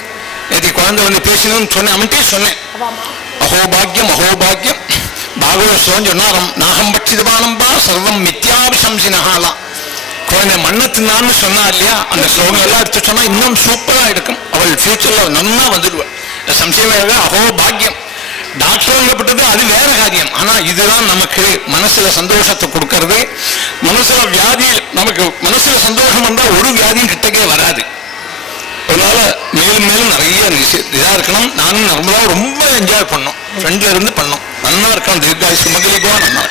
நேற்று குழந்தை வந்து பேசணும்னு சொன்னேன். அவன்கிட்டே சொன்னேன், அஹோபாக்கியம் அஹோபாக்கியம். பாகவத ஸ்லோகம் சொன்னா, நாகம் பட்சிதபானம்பா சர்வம் மித்யாபிசம்சினஹாலாம். குழந்தை மன்னத்தினான்னு சொன்னா இல்லையா? அந்த ஸ்லோகம் எல்லாம் எடுத்து சொன்னா இன்னும் சூப்பரா இருக்கும். அவள் ஃபியூச்சர்ல நல்லா வந்துடுவாள். சம்சயமே அஹோபாக்கியம். டாக்டர்ப்பட்டது அது வேற காரியம். ஆனா இதுதான் நமக்கு மனசுல சந்தோஷத்தை கொடுக்கறது. மனசுல வியாதி, நமக்கு மனசுல சந்தோஷம் வந்தா ஒரு வியாதியும் கிட்டக்கே வராது. அதனால மேலும் மேலும் நிறைய இதா இருக்கணும். நானும் நம்மளா ரொம்ப என்ஜாய் பண்ணோம். ஃப்ரெண்ட்ல இருந்து பண்ணோம். நல்லா இருக்கணும். தீர்காயுசு மகிழ்ச்சியா நல்லா